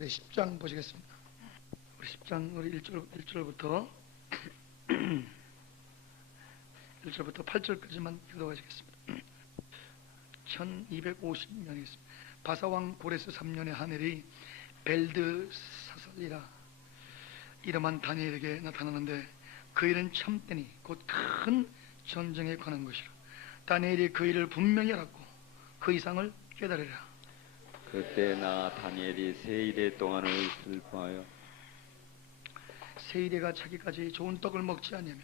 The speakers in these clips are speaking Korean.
우리 10장 보시겠습니다. 우리 10장 우리 1절부터 1절부터 8절까지만 읽어가시겠습니다. 1250년이겠습니다. 바사왕 고레스 3년에 하늘이 벨드사살이라 이름한 다니엘에게 나타나는데 그 일은 참되니 곧 큰 전쟁에 관한 것이라. 다니엘이 그 일을 분명히 알았고 그 이상을 깨달으라. 그때 나 다니엘이 세 일의 동안을 슬퍼하여 세 일에가 차기까지 좋은 떡을 먹지 아니하며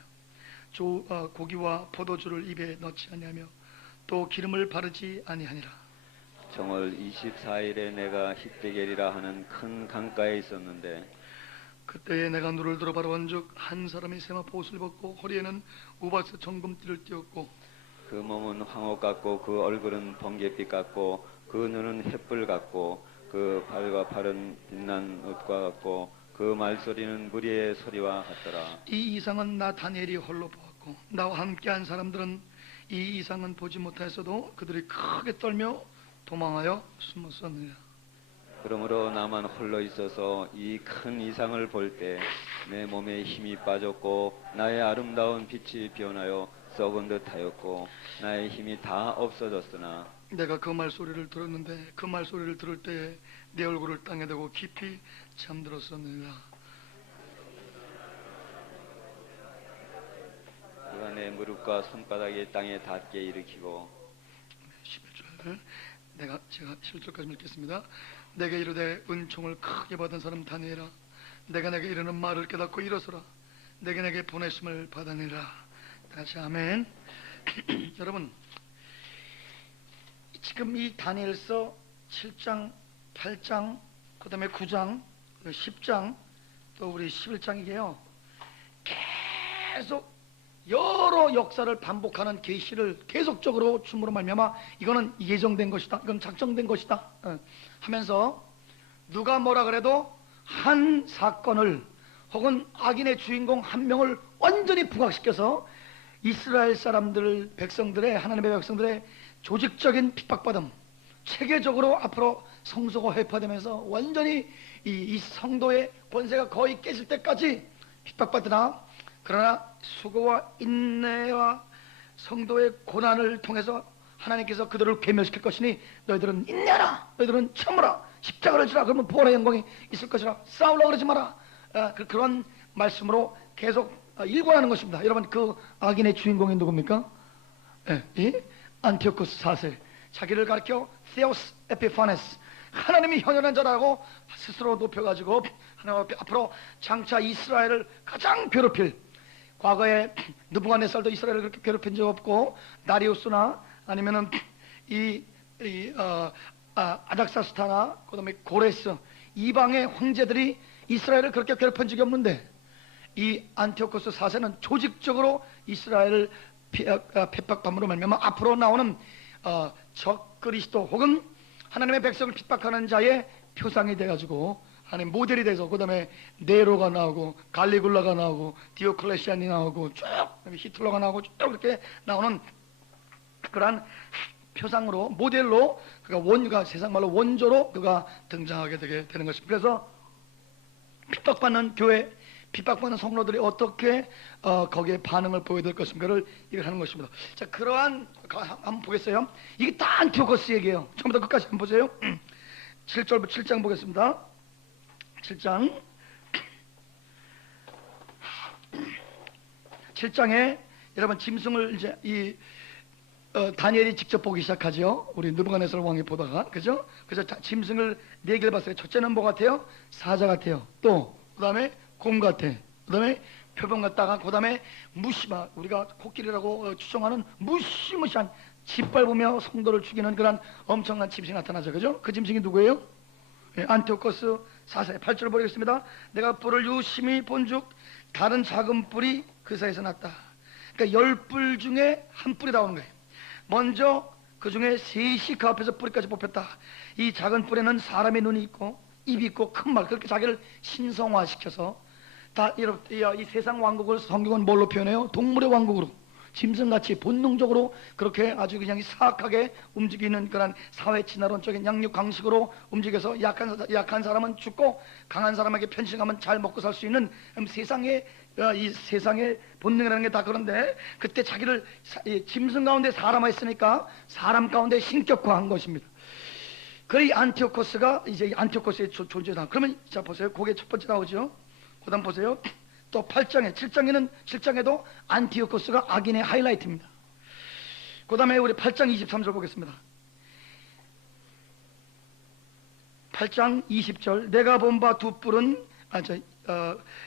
고기와 포도주를 입에 넣지 아니하며 또 기름을 바르지 아니하니라. 정월 24일에 내가 히데겔이라 하는 큰 강가에 있었는데 그때에 내가 눈을 들어 바라본즉 한 사람이 세마포 옷을 벗고 허리에는 우바스 정금띠를 띄었고 그 몸은 황옥 같고 그 얼굴은 번갯빛 같고 그 눈은 햇불 같고 그 발과 팔은 빛난 옷과 같고 그 말소리는 무리의 소리와 같더라. 이 이상은 나 다니엘이 홀로 보았고 나와 함께한 사람들은 이 이상은 보지 못하였어도 그들이 크게 떨며 도망하여 숨었었느니라. 그러므로 나만 홀로 있어서 이 큰 이상을 볼 때 내 몸에 힘이 빠졌고 나의 아름다운 빛이 변하여 썩은 듯하였고 나의 힘이 다 없어졌으나 내가 그 말소리를 들었는데 그 말소리를 들을 때에 내 얼굴을 땅에 대고 깊이 잠들었었느니라. 그가 내 무릎과 손바닥이 땅에 닿게 일으키고 11절 제가 11절까지 읽겠습니다. 내게 이르되 은총을 크게 받은 사람 다니엘아 내가 내게 이르는 말을 깨닫고 일어서라. 내게 보내심을 받아내라. 다시 아멘. 여러분 지금 이 다니엘서 7장 8장 그 다음에 9장 10장 또 우리 11장이게요 계속 여러 역사를 반복하는 계시를 계속적으로 줌으로 말미암아 이거는 예정된 것이다, 이건 작정된 것이다 하면서 누가 뭐라 그래도 한 사건을 혹은 악인의 주인공 한 명을 완전히 부각시켜서 이스라엘 사람들 백성들의 하나님의 백성들의 조직적인 핍박받음 체계적으로 앞으로 성소가 회파되면서 완전히 이 성도의 권세가 거의 깨질 때까지 핍박받으나 그러나 수고와 인내와 성도의 고난을 통해서 하나님께서 그들을 괴멸시킬 것이니 너희들은 인내하라, 너희들은 참으라, 십자가를 지라, 그러면 부활의 영광이 있을 것이라, 싸우려고 그러지 마라. 그런 말씀으로 계속 일관하는 것입니다. 여러분 그 악인의 주인공이 누굽니까? 안티오코스 4세 자기를 가리켜 세오스 에피파네스 하나님이 현현한 자라고 스스로 높여가지고 하나님 앞으로 장차 이스라엘을 가장 괴롭힐, 과거에 느부갓네살도 이스라엘을 그렇게 괴롭힌 적 없고 다리우스나 아니면은 아닥사스타나 그다음에 고레스 이방의 황제들이 이스라엘을 그렇게 괴롭힌 적이 없는데 이 안티오코스 4세는 조직적으로 이스라엘을 핍박함으로 말미암아 앞으로 나오는 적그리스도 혹은 하나님의 백성을 핍박하는 자의 표상이 돼가지고 하나님 모델이 돼서 그 다음에 네로가 나오고 갈리굴라가 나오고 디오클레시안이 나오고 쭉 히틀러가 나오고 쭉 이렇게 나오는 그러한 표상으로 모델로 그가 세상 말로 원조로 그가 등장하게 되게 되는 것입니다. 그래서 핍박받는 교회, 핍박받는 성도들이 어떻게 거기에 반응을 보여야 될 것인가를 이걸 하는 것입니다. 자, 그러한 한번 보겠어요. 이게 다 안티오코스 얘기예요. 처음부터 끝까지 한번 보세요. 7장 보겠습니다. 7장에 여러분 짐승을 이제 다니엘이 직접 보기 시작하죠. 우리 느부갓네살 왕이 보다가, 그죠? 그래서 짐승을 네 개를 봤어요. 첫째는 뭐 같아요? 사자 같아요. 또 그다음에 곰 같아. 그다음에 표범 같다가 그다음에 우리가 코끼리라고 추정하는 무시무시한 짓밟으며 성도를 죽이는 그런 엄청난 짐승이 나타나죠. 그죠? 그 짐승이 누구예요? 안티오코스 4세 8절 보겠습니다. 내가 뿔을 유심히 본즉 다른 작은 뿔이 그 사이에서 났다. 그러니까 10뿔 중에 한 뿔이 나오는 거예요. 먼저 그 중에 셋이 그 앞에서 뿌리까지 뽑혔다. 이 작은 뿔에는 사람의 눈이 있고 입이 있고 큰 말, 그렇게 자기를 신성화시켜서 이 세상 왕국을 성경은 뭘로 표현해요? 동물의 왕국으로. 짐승같이 본능적으로 그렇게 아주 그냥 사악하게 움직이는 그런 사회 진화론적인 양육 강식으로 움직여서 약한 사람은 죽고 강한 사람에게 편식하면 잘 먹고 살 수 있는 이 세상의 본능이라는 게 다 그런데, 그때 자기를 짐승 가운데 사람화했으니까 사람 가운데 신격화한 것입니다. 그 안티오코스가 이제 안티오코스의 존재다. 그러면 자 보세요. 그게 첫 번째 나오죠. 그다음 보세요. 또 7장에도 안티오코스가 악인의 하이라이트입니다. 그 다음에 우리 8장 23절 보겠습니다. 8장 20절. 내가 본 바 두 뿔은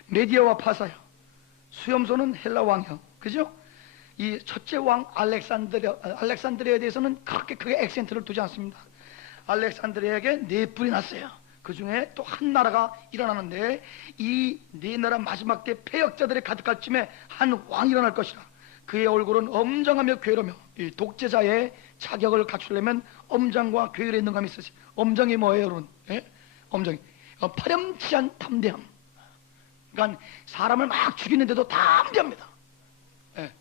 메디아와 파사요, 수염소는 헬라 왕이요. 그죠? 이 첫째 왕 알렉산드리아에 대해서는 그렇게 크게 액센트를 두지 않습니다. 알렉산드리아에게 네 뿔이 났어요. 그 중에 또 한 나라가 일어나는데, 이 네 나라 마지막 때 패역자들이 가득할 쯤에 한 왕이 일어날 것이라. 그의 얼굴은 엄정하며 괴로며, 이 독재자의 자격을 갖추려면 엄정과 괴로의 능감이 있으시. 엄정이 뭐예요, 여러분? 예? 엄정이 파렴치한 담대함. 그러니까 사람을 막 죽이는데도 담대합니다. 예.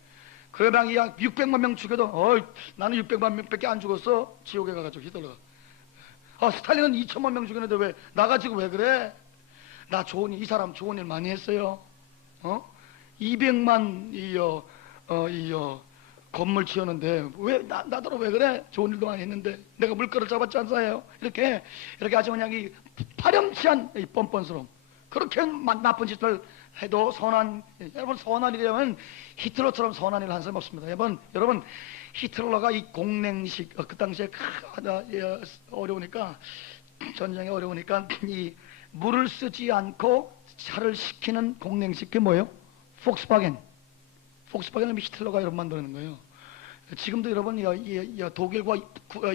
그러면 약 600만 명 죽여도 나는 600만 명밖에 안 죽었어. 지옥에 가가지고 히틀러가. 스탈린은 2천만 명 죽였는데 왜 나가지고 왜 그래? 이 사람 좋은 일 많이 했어요. 200만 건물 지었는데 왜 나더러 왜 그래? 좋은 일도 많이 했는데 내가 물가를 잡았지 않사요? 이렇게 아주 그냥 이 파렴치한 이 뻔뻔스러움. 그렇게 나쁜 짓을 해도 여러분 선한 일이라면 히틀러처럼 선한 일을 한 사람 없습니다. 여러분 히틀러가 이 공냉식, 그 당시에 어려우니까, 전쟁이 어려우니까 이 물을 쓰지 않고 차를 식히는 공냉식, 그게 뭐예요? 폭스바겐을 히틀러가 여러분 만드는 거예요. 지금도 여러분 독일과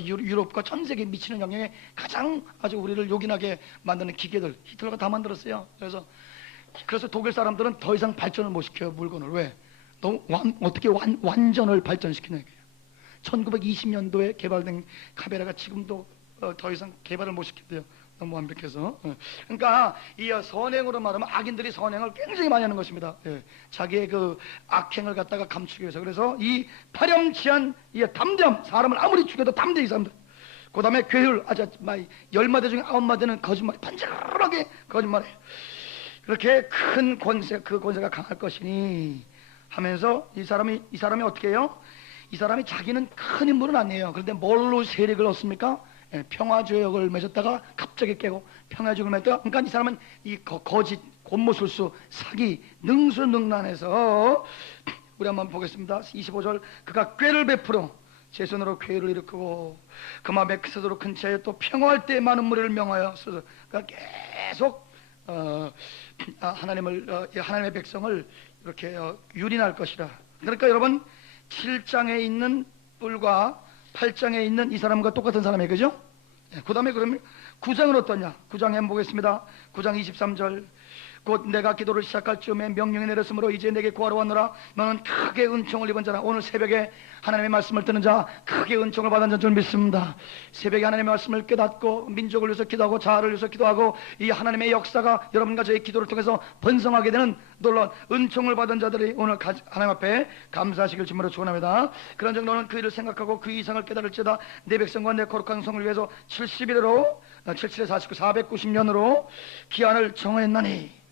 유럽과 전 세계에 미치는 영향에 가장 아주 우리를 요긴하게 만드는 기계들 히틀러가 다 만들었어요. 그래서 독일 사람들은 더 이상 발전을 못 시켜요. 물건을. 왜? 어떻게 완전을 발전시키냐 이거예요. 1920년도에 개발된 카메라가 지금도 더 이상 개발을 못 시켰대요. 너무 완벽해서. 그러니까 이 선행으로 말하면 악인들이 선행을 굉장히 많이 하는 것입니다. 자기의 그 악행을 갖다가 감추기 위해서. 그래서 이 파렴치한 이 담대함, 사람을 아무리 죽여도 담대히 삽니다. 그 다음에 괴율, 열마디 중에 9마디는 거짓말, 반절하게 거짓말해요. 그렇게 큰 권세, 그 권세가 강할 것이니 하면서 이 사람이 어떻게 해요? 이 사람이 자기는 큰 인물은 아니에요. 그런데 뭘로 세력을 얻습니까? 평화조약을 맺었다가 갑자기 깨고 평화조약을 맺었다가, 그러니까 이 사람은 이 거짓, 곤모술수, 사기, 능수능란해서 우리 한번 보겠습니다. 25절. 그가 꾀를 베풀어 제 손으로 꾀를 일으키고 그 마음에 크서도록 큰 차에 또 평화할 때 많은 무리를 명하여 써서, 그러니까 계속 하나님의 백성을 이렇게 유린할 것이라. 그러니까 여러분 7장에 있는 뿔과 8장에 있는 이 사람과 똑같은 사람이에요. 그죠? 그 다음에 그러면 9장은 어떠냐? 9장 한번 보겠습니다. 9장 23절. 곧 내가 기도를 시작할 즈음에 명령이 내렸으므로 이제 내게 구하러 왔노라. 너는 크게 은총을 입은 자라. 오늘 새벽에 하나님의 말씀을 듣는 자, 크게 은총을 받은 자인 줄 믿습니다. 새벽에 하나님의 말씀을 깨닫고 민족을 위해서 기도하고 자아를 위해서 기도하고 이 하나님의 역사가 여러분과 저의 기도를 통해서 번성하게 되는 놀라운 은총을 받은 자들이 오늘 하나님 앞에 감사하시길 주님으로 축원합니다. 그런즉 너는 그 일을 생각하고 그 이상을 깨달을지어다. 내 백성과 내 거룩한 성을 위해서 70일로 77에 49 490년으로 기한을 정했나니.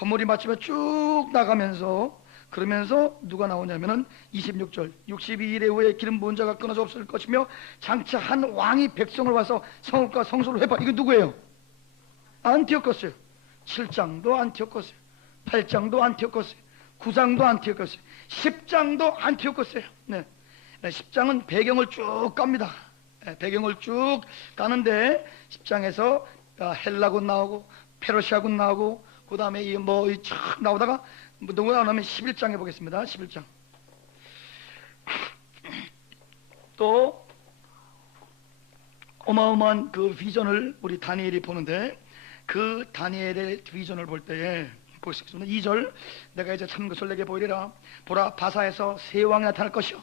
허물이 마치며 쭉 나가면서, 그러면서 누가 나오냐면은 26절. 62일의 후에 기름 부은 자가 끊어져 없을 것이며 장차 한 왕이 백성을 와서 성읍과 성소를 회파. 이거 누구예요? 안티오코스예요. 7장도 안티오코스예요. 8장도 안티오코스예요. 9장도 안티오코스예요. 10장도 안티오코스예요. 네. 10장은 배경을 쭉 갑니다. 배경을 쭉 가는데 10장에서 헬라군 나오고 페르시아군 나오고, 그 다음에 촥 나오다가 누구 나오냐면 11장 해보겠습니다. 11장. 또 어마어마한 그 비전을 우리 다니엘이 보는데, 그 다니엘의 비전을 볼 때에 보시겠습니다. 2절. 내가 이제 참 것을 내게 보이리라. 보라, 바사에서 새 왕이 나타날 것이요.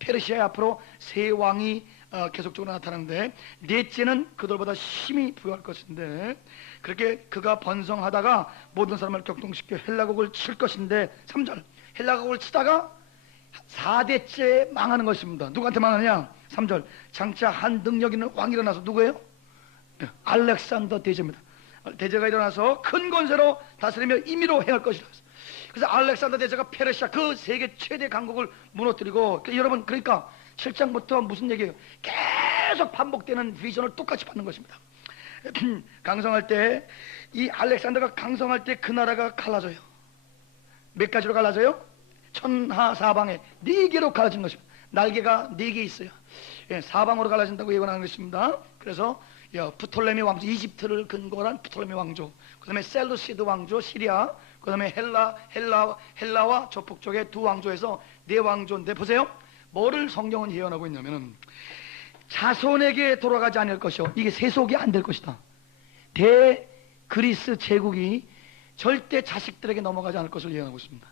페르시아에 앞으로 새 왕이 계속적으로 나타나는데, 넷째는 그들보다 힘이 부여할 것인데, 그렇게 그가 번성하다가 모든 사람을 격동시켜 헬라국을 칠 것인데, 3절. 헬라국을 치다가 4대째 망하는 것입니다. 누구한테 망하느냐? 3절. 장차 한 능력 있는 왕이 일어나서 누구예요? 알렉산더 대제입니다. 대제가 일어나서 큰 권세로 다스리며 임의로 행할 것이라. 그래서 알렉산더 대제가 페르시아 그 세계 최대 강국을 무너뜨리고, 여러분 그러니까 7장부터 무슨 얘기예요? 계속 반복되는 비전을 똑같이 받는 것입니다. 강성할 때, 이 알렉산더가 강성할 때 그 나라가 갈라져요. 몇 가지로 갈라져요? 천하 사방에 4개로 갈라진 것입니다. 날개가 4개 있어요. 사방으로 갈라진다고 예언하는 것입니다. 그래서 프톨레미 왕조, 이집트를 근거로 한 프톨레미 왕조, 그 다음에 셀루시드 왕조, 시리아, 그 다음에 헬라와 저북 쪽의 2 왕조에서 4 왕조인데, 보세요. 뭐를 성경은 예언하고 있냐면은 자손에게 돌아가지 않을 것이요, 이게 세속이 안 될 것이다. 대그리스 제국이 절대 자식들에게 넘어가지 않을 것을 예언하고 있습니다.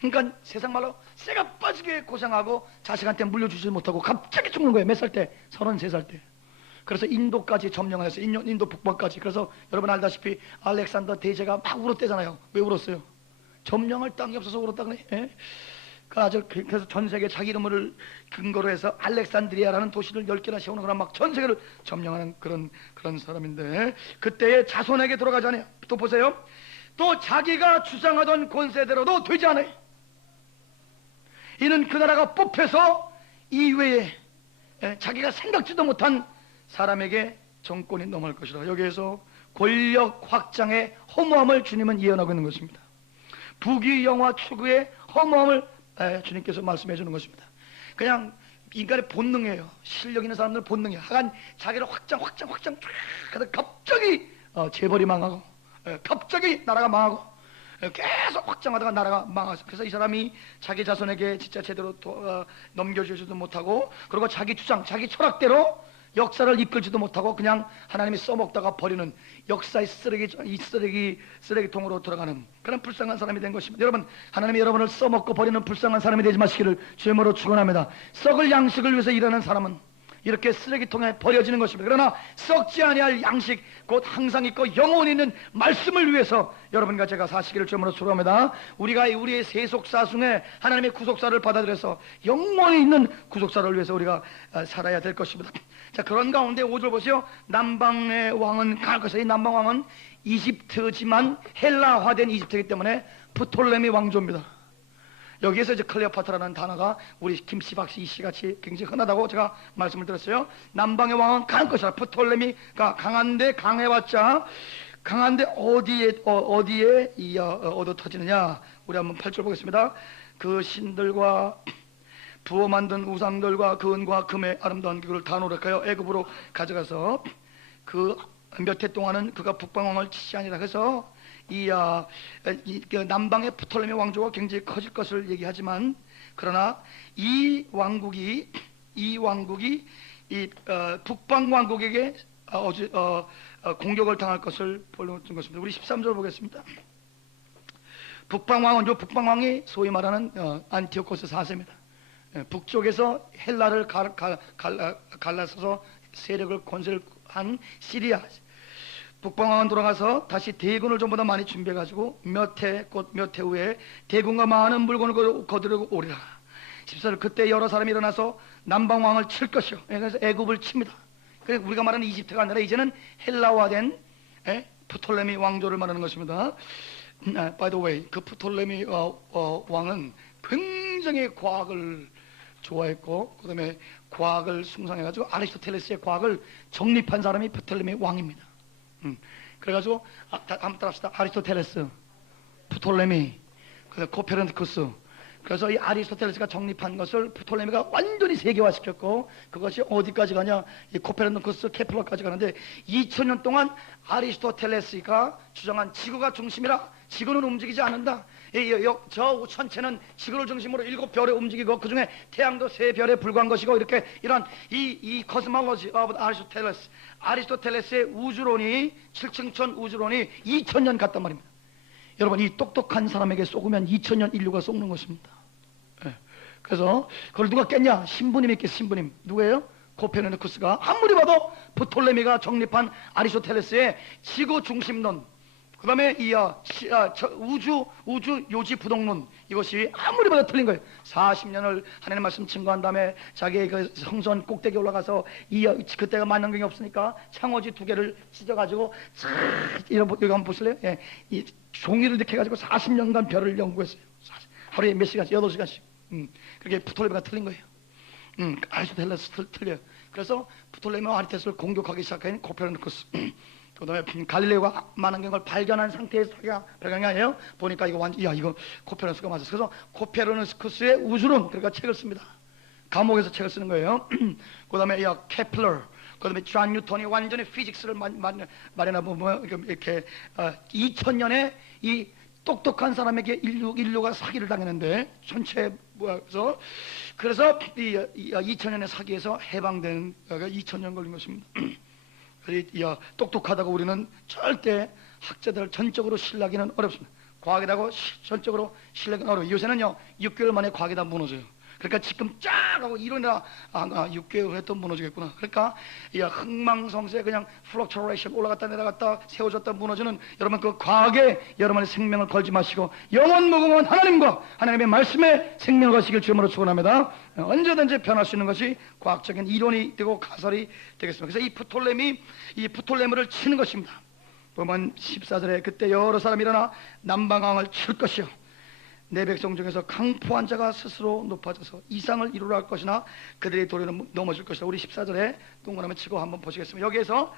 그러니까 세상 말로 쇠가 빠지게 고생하고 자식한테 물려주지 못하고 갑자기 죽는 거예요. 몇 살 때? 33살 때. 그래서 인도까지 점령을 했어요. 인도 북방까지. 그래서 여러분 알다시피 알렉산더 대제가 막 울었대잖아요. 왜 울었어요? 점령할 땅이 없어서 울었다 그래. 예? 그래서 전 세계 자기 이름을 근거로 해서 알렉산드리아라는 도시를 10개나 세우는 거나 막 전 세계를 점령하는 그런 사람인데, 그때의 자손에게 돌아가지 않아요. 또 보세요. 또 자기가 주장하던 권세대로도 되지 않아요. 이는 그 나라가 뽑혀서 이외에 자기가 생각지도 못한 사람에게 정권이 넘어갈 것이다. 여기에서 권력 확장의 허무함을 주님은 예언하고 있는 것입니다. 부귀영화 추구의 허무함을 주님께서 말씀해 주는 것입니다. 그냥 인간의 본능이에요. 실력 있는 사람들은 본능이에요. 하간 자기를 확장 그래서 갑자기 재벌이 망하고, 갑자기 나라가 망하고, 계속 확장하다가 나라가 망하죠. 그래서 이 사람이 자기 자손에게 진짜 제대로 넘겨주지도 못하고, 그리고 자기 주장, 자기 철학대로 역사를 이끌지도 못하고 그냥 하나님이 써먹다가 버리는 역사의 쓰레기통으로 들어가는 그런 불쌍한 사람이 된 것입니다. 여러분, 하나님이 여러분을 써먹고 버리는 불쌍한 사람이 되지 마시기를 주님으로 축원합니다. 썩을 양식을 위해서 일하는 사람은 이렇게 쓰레기통에 버려지는 것입니다. 그러나 썩지 아니할 양식, 곧 항상 있고 영원히 있는 말씀을 위해서 여러분과 제가 사시기를 주님으로 축원합니다. 우리가 우리의 세속사 중에 하나님의 구속사를 받아들여서 영원히 있는 구속사를 위해서 우리가 살아야 될 것입니다. 자, 그런 가운데 5절 보세요. 남방의 왕은 강할 것이다. 이 남방 왕은 이집트지만 헬라화된 이집트이기 때문에 프톨레미 왕조입니다. 여기에서 이제 클레오파트라는 단어가 우리 김씨, 박씨, 이씨 같이 굉장히 흔하다고 제가 말씀을 드렸어요. 남방의 왕은 강할 것이라. 프톨레미가 강한데, 강해봤자 강한데 어디에 얻어 터지느냐. 우리 한번 8절 보겠습니다. 그 신들과 부어 만든 우상들과 그 은과 금의 아름다운 기구를 다 노력하여 애굽으로 가져가서 그 몇 해 동안은 그가 북방왕을 치시하니라. 해서 남방의 프톨레미 왕조가 굉장히 커질 것을 얘기하지만, 그러나 이 왕국이 북방 왕국에게 공격을 당할 것을 보여준 것입니다. 우리 13절 보겠습니다. 북방왕이 소위 말하는 안티오코스 4세입니다. 북쪽에서 헬라를 갈라서서 세력을 권세를 한 시리아. 북방왕은 돌아가서 다시 대군을 전부 다 많이 준비해가지고 몇 해 후에 대군과 많은 물건을 거두려고 오리라. 14절. 그때 여러 사람이 일어나서 남방왕을 칠 것이요. 그래서 애굽을 칩니다. 그래서 우리가 말하는 이집트가 아니라 이제는 헬라화된 프톨레미 왕조를 말하는 것입니다. By the way, 그 프톨레미 왕은 굉장히 과학을 좋아했고, 그 다음에 과학을 숭상해가지고 아리스토텔레스의 과학을 정립한 사람이 프톨레미 왕입니다. 그래가지고 한번 따라합시다. 아리스토텔레스, 프톨레미, 코페르니쿠스. 그래서 이 아리스토텔레스가 정립한 것을 프톨레미가 완전히 세계화시켰고, 그것이 어디까지 가냐, 이 코페르니쿠스, 케플러까지 가는데 2000년 동안 아리스토텔레스가 주장한 지구가 중심이라 지구는 움직이지 않는다. 저 천체는 지구를 중심으로 7별에 움직이고 그중에 태양도 3별에 불과한 것이고, 이렇게 이런 이 코스몰로지 오브 아리스토텔레스의 우주론이 7층천 우주론이 2000년 갔단 말입니다. 여러분, 이 똑똑한 사람에게 쏘으면 2000년 인류가 쏘는 것입니다. 그래서 그걸 누가 깼냐? 신부님이 깼. 신부님 누구예요? 코페르니쿠스가 아무리 봐도 프톨레미가 정립한 아리스토텔레스의 지구 중심론, 그 다음에 우주 요지 부동론, 이것이 아무리 봐도 틀린 거예요. 40년을 하나님 말씀 증거한 다음에 자기의 그 성전 꼭대기 올라가서 그때가 만능경이 없으니까 창호지 2개를 찢어가지고 여기 한번 보실래요? 예, 이 종이를 이렇게 해가지고 40년간 별을 연구했어요. 하루에 몇 시간씩, 8시간씩. 그렇게 프톨레미가 틀린 거예요. 아리스토텔레스 틀려요. 그래서 프톨레미와 아리스토텔레스를 공격하기 시작한 코페르니쿠스. 그 다음에 갈릴레오가 만원경을 발견한 상태에서 발견이 아니에요. 보니까 이거 이거 코페르니쿠스가 맞았어. 그래서 코페르니쿠스의 우주론, 그러니까 책을 씁니다. 감옥에서 책을 쓰는 거예요. 그 다음에 케플러, 그 다음에 존 뉴턴이 완전히 피직스를 마련하고 이렇게 2000년에 이 똑똑한 사람에게 인류가 사기를 당했는데 전체 그래서 이 2000년의 사기에서 해방된 2000년 걸린 것입니다. 똑똑하다고 우리는 절대 학자들 전적으로 신뢰하기는 어렵습니다. 과학이라고 전적으로 신뢰하기는 어려워요. 요새는요 6개월 만에 과학이 다 무너져요. 그러니까 지금 쫙 하고 이러나 6개월 했던 무너지겠구나. 그러니까 흥망성쇠 그냥 플럭처레이션 올라갔다 내려갔다 세워졌다 무너지는 여러분 그 과학에 여러분의 생명을 걸지 마시고 영원 무궁한 하나님과 하나님의 말씀에 생명을 거시길 주님으로 축원합니다. 언제든지 변할 수 있는 것이 과학적인 이론이 되고 가설이 되겠습니다. 그래서 이 프톨레미를 치는 것입니다. 보면 14절에 그때 여러 사람이 일어나 남방왕을 칠 것이요 내 백성 중에서 강포한 자가 스스로 높아져서 이상을 이루려 할 것이나 그들의 도리는 넘어질 것이다. 우리 14절에 동그라미 치고 한번 보시겠습니다. 여기에서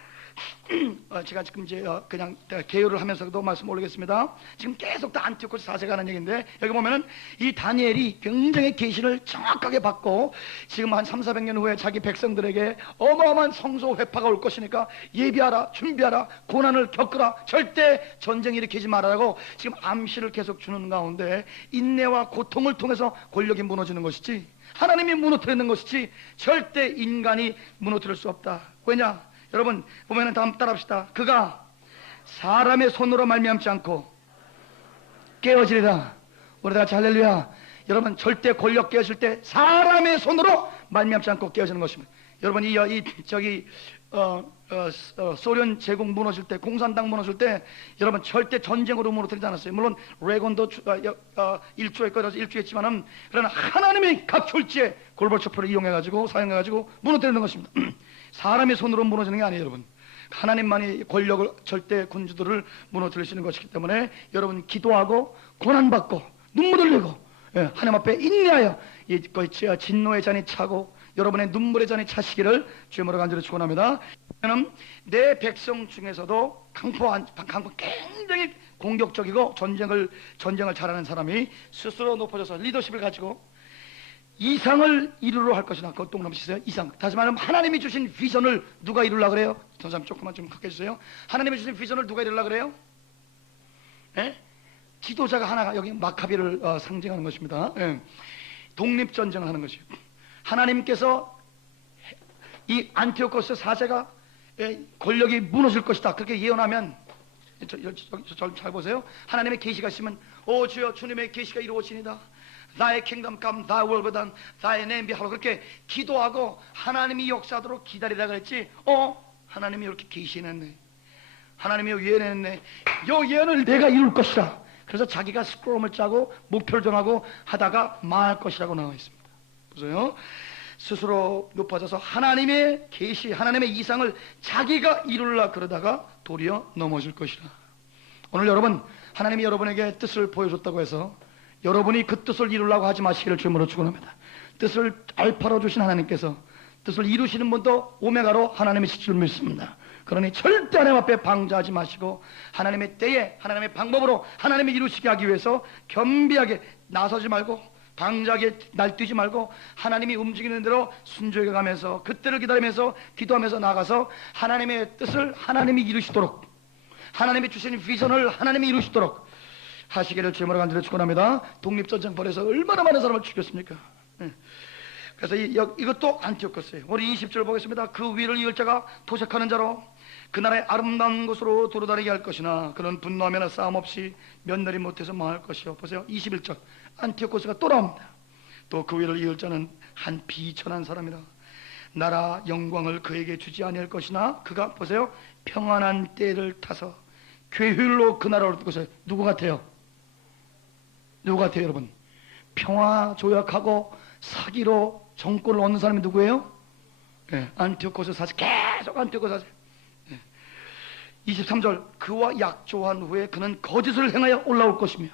제가 지금 이제 그냥 개요를 하면서도 말씀 올리겠습니다. 지금 계속 다 안티오코스 4세가 하는 얘기인데 여기 보면은 이 다니엘이 굉장히 계시를 정확하게 받고 지금 한 300~400년 후에 자기 백성들에게 어마어마한 성소 회파가 올 것이니까 예비하라, 준비하라, 고난을 겪으라, 절대 전쟁 일으키지 말아라고 지금 암시를 계속 주는 가운데 인내와 고통을 통해서 권력이 무너지는 것이지 하나님이 무너뜨리는 것이지 절대 인간이 무너뜨릴 수 없다. 왜냐? 여러분 보면은 다음 따라합시다. 그가 사람의 손으로 말미암지 않고 깨어지리라. 우리 다 같이 할렐루야. 여러분 절대 권력 깨어질 때 사람의 손으로 말미암지 않고 깨어지는 것입니다. 여러분 소련 제국 무너질 때, 공산당 무너질 때 여러분 절대 전쟁으로 무너뜨리지 않았어요. 물론 레곤도 일주했지만은 그러나 하나님의 각 졸지에 골바초프를 이용해가지고 사용해가지고 무너뜨리는 것입니다. 사람의 손으로 무너지는 게 아니에요, 여러분. 하나님만이 권력을 절대 군주들을 무너뜨리시는 것이기 때문에 여러분 기도하고 고난받고 눈물 흘리고 하나님 앞에 인내하여 진노의 잔이 차고 여러분의 눈물의 잔이 차시기를 주님으로 간절히 축원합니다. 내 백성 중에서도 강포 굉장히 공격적이고 전쟁을 잘하는 사람이 스스로 높아져서 리더십을 가지고 이상을 이루려 할 것이나 그것 동그라미 치세요. 이상. 다시 말하면 하나님이 주신 비전을 누가 이루려고 그래요? 전사님 조금만 좀 가까이 주세요. 하나님이 주신 비전을 누가 이루려고 그래요? 지도자가 하나가 여기 마카비를 상징하는 것입니다. 독립전쟁을 하는 것이에요. 하나님께서 이 안티오코스 4세가 권력이 무너질 것이다 그렇게 예언하면 잘 보세요. 하나님의 계시가 있으면 오 주여 주님의 계시가 이루어지니다. 나의 킹덤 come, thy will be done, thy name be hallowed. 그렇게 기도하고 하나님이 역사하도록 기다리라 그랬지. 하나님이 이렇게 계시했네. 하나님이 예언했네. 요 예언을 내가 이룰 것이다. 그래서 자기가 스크롤을 짜고 목표를 정하고 하다가 망할 것이라고 나와 있습니다. 보세요. 스스로 높아져서 하나님의 계시, 하나님의 이상을 자기가 이루려 그러다가 도리어 넘어질 것이라. 오늘 여러분 하나님이 여러분에게 뜻을 보여줬다고 해서 여러분이 그 뜻을 이루려고 하지 마시기를 주님으로 축원합니다. 뜻을 알파로 주신 하나님께서 뜻을 이루시는 분도 오메가로 하나님이실 줄 믿습니다. 그러니 절대 하나님 앞에 방자하지 마시고 하나님의 때에 하나님의 방법으로 하나님이 이루시게 하기 위해서 겸비하게 나서지 말고 방자하게 날뛰지 말고 하나님이 움직이는 대로 순종해 가면서 그때를 기다리면서 기도하면서 나가서 하나님의 뜻을 하나님이 이루시도록 하나님이 주신 비전을 하나님이 이루시도록 하시기를 주님으로 간절히 축원합니다. 독립전쟁 벌여서 얼마나 많은 사람을 죽였습니까? 그래서 이것도 안티오코스예요. 우리 20절 보겠습니다. 그 위를 이을 자가 도색하는 자로 그 나라의 아름다운 곳으로 도로다니게 할 것이나 그는 분노하면 싸움 없이 면밀히 못해서 망할 것이요. 보세요. 21절 안티오코스가 또 나옵니다. 또 그 위를 이을 자는 한 비천한 사람이라 나라 영광을 그에게 주지 아니할 것이나 그가 보세요. 평안한 때를 타서 괴율로 그 나라를 얻을 것이다. 누구 같아요? 누구 같아요, 여러분? 평화 조약하고 사기로 정권을 얻는 사람이 누구예요? 예, 안티오코스 사제. 계속 안티오코스 사제. 23절, 그와 약조한 후에 그는 거짓을 행하여 올라올 것이며,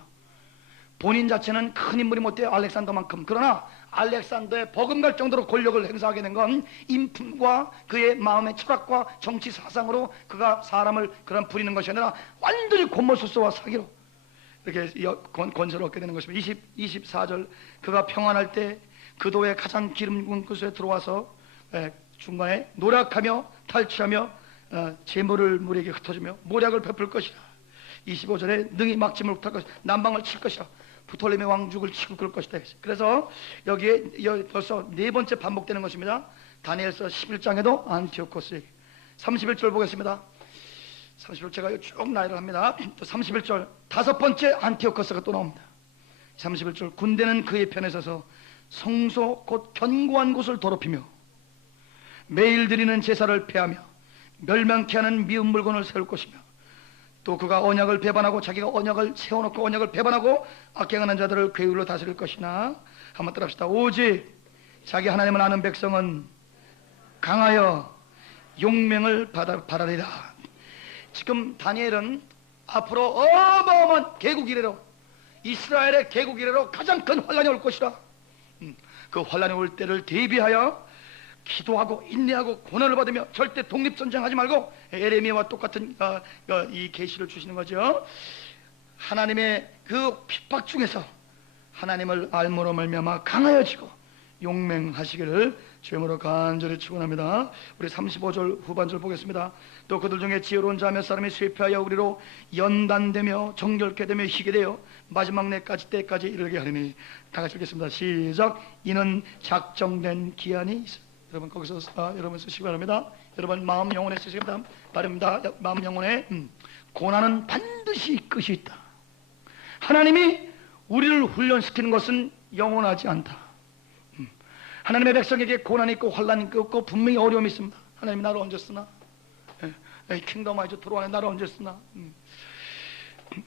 본인 자체는 큰 인물이 못돼요, 알렉산더만큼. 그러나 알렉산더의 버금갈 정도로 권력을 행사하게 된 건 인품과 그의 마음의 철학과 정치 사상으로 그가 사람을 그런 부리는 것이 아니라 완전히 곤모술수와 사기로 이렇게 권세를 얻게 되는 것입니다. 24절, 그가 평안할 때 그도의 가장 기름 부은 곳에 들어와서 중간에 노력하며 탈취하며 재물을 무리에게 흩어주며 모략을 베풀 것이라. 25절에 능히 막짐을 못할 것이라. 난방을 칠 것이라. 부톨렘의 왕죽을 치고 그럴 것이다. 그래서 여기에 벌써 네 번째 반복되는 것입니다. 다니엘서 11장에도 안티오코스에게. 31절 보겠습니다. 31절 제가 쭉 나열을 합니다. 또 31절 다섯 번째 안티오코스가 또 나옵니다. 31절, 군대는 그의 편에 서서 성소 곧 견고한 곳을 더럽히며 매일 드리는 제사를 폐하며 멸망케 하는 미운 물건을 세울 것이며, 또 그가 언약을 배반하고 자기가 언약을 세워놓고 언약을 배반하고 악행하는 자들을 괴율로 다스릴 것이나, 한번 따라합시다. 오직 자기 하나님을 아는 백성은 강하여 용맹을 바라리라. 지금 다니엘은 앞으로 어마어마한 개국 이래로, 이스라엘의 개국 이래로 가장 큰 환란이 올 것이라. 그 환란이 올 때를 대비하여 기도하고 인내하고 고난을 받으며 절대 독립전쟁하지 말고, 에레미야와 똑같은 이 계시를 주시는 거죠. 하나님의 그 핍박 중에서 하나님을 알므로 말미암아 강하여지고 용맹하시기를 주님으로 간절히 축원합니다. 우리 35절 후반절 보겠습니다. 또 그들 중에 지혜로운 자 몇 사람이 쇠표하여 우리로 연단되며 정결케 되며 희게 되어 마지막 때까지 이르게 하리니. 다 같이 읽겠습니다. 시작. 이는 작정된 기한이 있어. 여러분 거기서 여러분 쓰시기 바랍니다. 여러분 마음 영혼에 쓰시기 바랍니다. 마음 영혼에 고난은 반드시 끝이 있다. 하나님이 우리를 훈련시키는 것은 영원하지 않다. 하나님의 백성에게 고난이 있고 환란이 있고 분명히 어려움이 있습니다. 하나님이 나를 언제 쓰나? 킹덤 아이즈 들어와야 나를 언제 쓰나?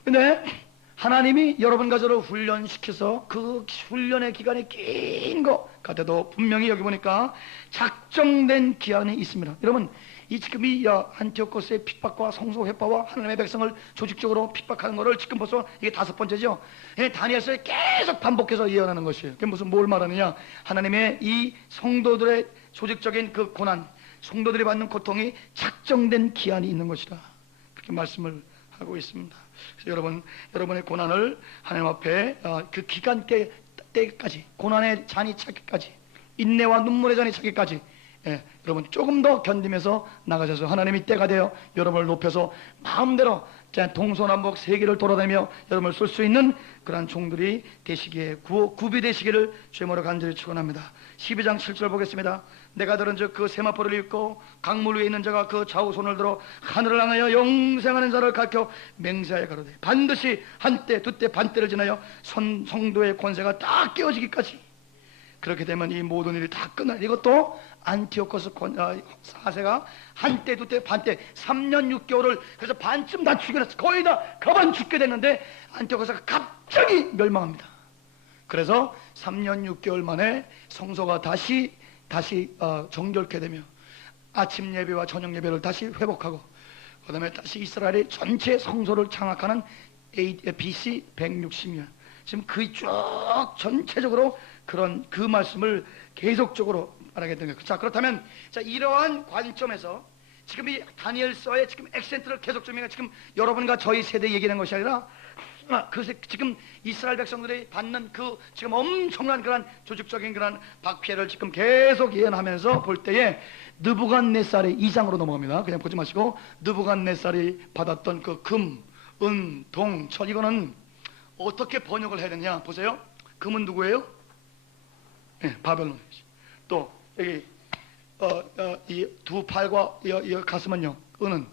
근데 하나님이 여러분과 저를 훈련시켜서 그 훈련의 기간이 긴 것 같아도 분명히 여기 보니까 작정된 기한이 있습니다. 여러분, 이 지금 이 안티오코스의 핍박과 성소 회파와 하나님의 백성을 조직적으로 핍박하는 것을 지금 벌써 이게 다섯 번째죠. 다니엘서에 계속 반복해서 예언하는 것이에요. 그게 무슨 뭘 말하느냐? 하나님의 이 성도들의 조직적인 그 고난, 성도들이 받는 고통이 작정된 기한이 있는 것이다. 그렇게 말씀을 하고 있습니다. 그래서 여러분의 고난을 하나님 앞에 그 기간 때까지, 고난의 잔이 차기까지, 인내와 눈물의 잔이 차기까지, 여러분 조금 더 견디면서 나가셔서 하나님이 때가 되어 여러분을 높여서 마음대로 동서남북 세계를 돌아다니며 여러분을 쓸 수 있는 그러한 종들이 되시기에 구비되시기를 주님으로 간절히 축원합니다. 12장 7절 보겠습니다. 내가 들은즉 그 세마포를 입고 강물 위에 있는 자가 그 좌우 손을 들어 하늘을 향하여 영생하는 자를 가르쳐 맹세하여 가로되 반드시 한때 두때 반때를 지나여 성도의 권세가 다 깨어지기까지. 그렇게 되면 이 모든 일이 다 끝나. 이것도 안티오코스 사세가 한때 두때 반때 3년 6개월을 그래서 반쯤 다 죽여놨어. 거의 다 거반 죽게 됐는데 안티오코스가 갑자기 멸망합니다. 그래서 3년 6개월 만에 성소가 다시 정결케 되며 아침 예배와 저녁 예배를 다시 회복하고, 그 다음에 다시 이스라엘의 전체 성소를 장악하는 BC 160년, 지금 그 쭉 전체적으로 그런 그 말씀을 계속적으로 말하게 된 거예요. 자, 그렇다면 이러한 관점에서 지금 이 다니엘서의 지금 액센트를 계속 주면 지금 여러분과 저희 세대 얘기하는 것이 아니라 지금 이스라엘 백성들이 받는 그 지금 엄청난 그런 조직적인 그런 박해를 지금 계속 예언하면서 볼 때에 느부갓네살의 2장으로 넘어갑니다. 그냥 보지 마시고 느부갓네살이 받았던 그 금, 은, 동, 철, 이거는 어떻게 번역을 해야 되냐 보세요. 금은 누구예요? 바벨론이죠. 또 여기 이 두 팔과 이 가슴은요, 은은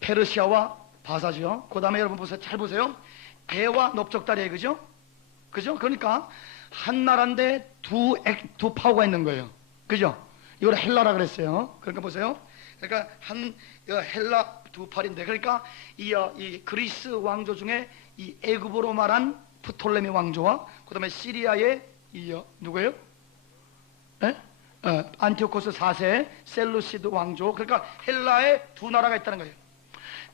페르시아와 바사죠. 그 다음에 여러분 보세요. 잘 보세요. 배와 넓적다리에, 그죠? 그러니까 한 나라인데 두 파워가 있는 거예요. 그죠? 이걸 헬라라 그랬어요. 그러니까 보세요. 그러니까 한 헬라 두 팔인데, 그러니까 이 그리스 왕조 중에 이 애굽으로 말한 프톨레미 왕조와 그다음에 시리아의 누구예요? 예? 안티오코스 4세 셀루시드 왕조. 그러니까 헬라에 두 나라가 있다는 거예요.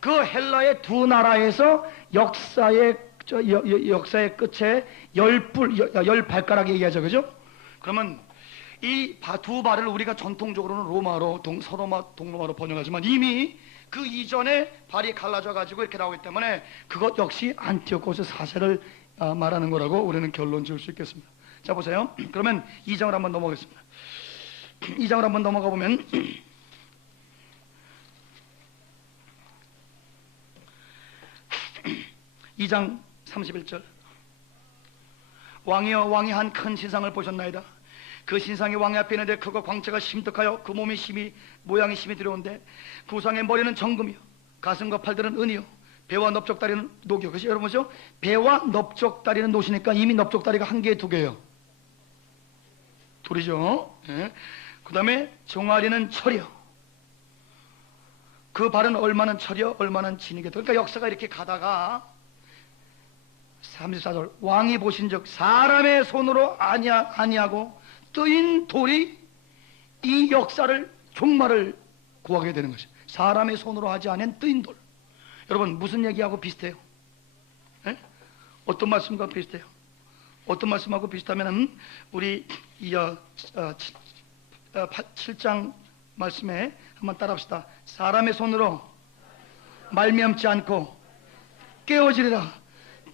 그 헬라의 두 나라에서 역사의 끝에 열 발가락 얘기하죠, 그죠? 그러면 이 두 발을 우리가 전통적으로는 로마로 서로마 동로마로 번역하지만 이미 그 이전에 발이 갈라져 가지고 이렇게 나오기 때문에 그것 역시 안티오코스 4세를 말하는 거라고 우리는 결론 지을 수 있겠습니다. 자, 보세요. 그러면 2장을 한번 넘어가겠습니다. 2장을 한번 넘어가 보면 2장 31절. 왕이여, 왕이 한 큰 신상을 보셨나이다. 그 신상이 왕의 앞에 있는데 그거 광채가 심득하여 그 몸이 모양이 심히 두려운데 그 우상의 머리는 정금이요 가슴과 팔들은 은이요 배와 넓적다리는 녹이요. 그래서 여러분 보죠, 배와 넓적다리는 노시니까 이미 넓적다리가 한 개에 두 개예요. 둘이죠. 예. 그 다음에 종아리는 철이요 그 발은 얼마는 철이요 얼마는 진이게. 그러니까 역사가 이렇게 가다가 34절, 왕이 보신즉 사람의 손으로 아니하고 뜨인 돌이 이 역사를 종말을 구하게 되는 것이죠. 사람의 손으로 하지 않은 뜨인 돌. 여러분 무슨 얘기하고 비슷해요? 에? 어떤 말씀과 비슷해요? 어떤 말씀하고 비슷하면은 우리 7장 말씀에 한번 따라합시다. 사람의 손으로 말미암지 않고 깨어지리라.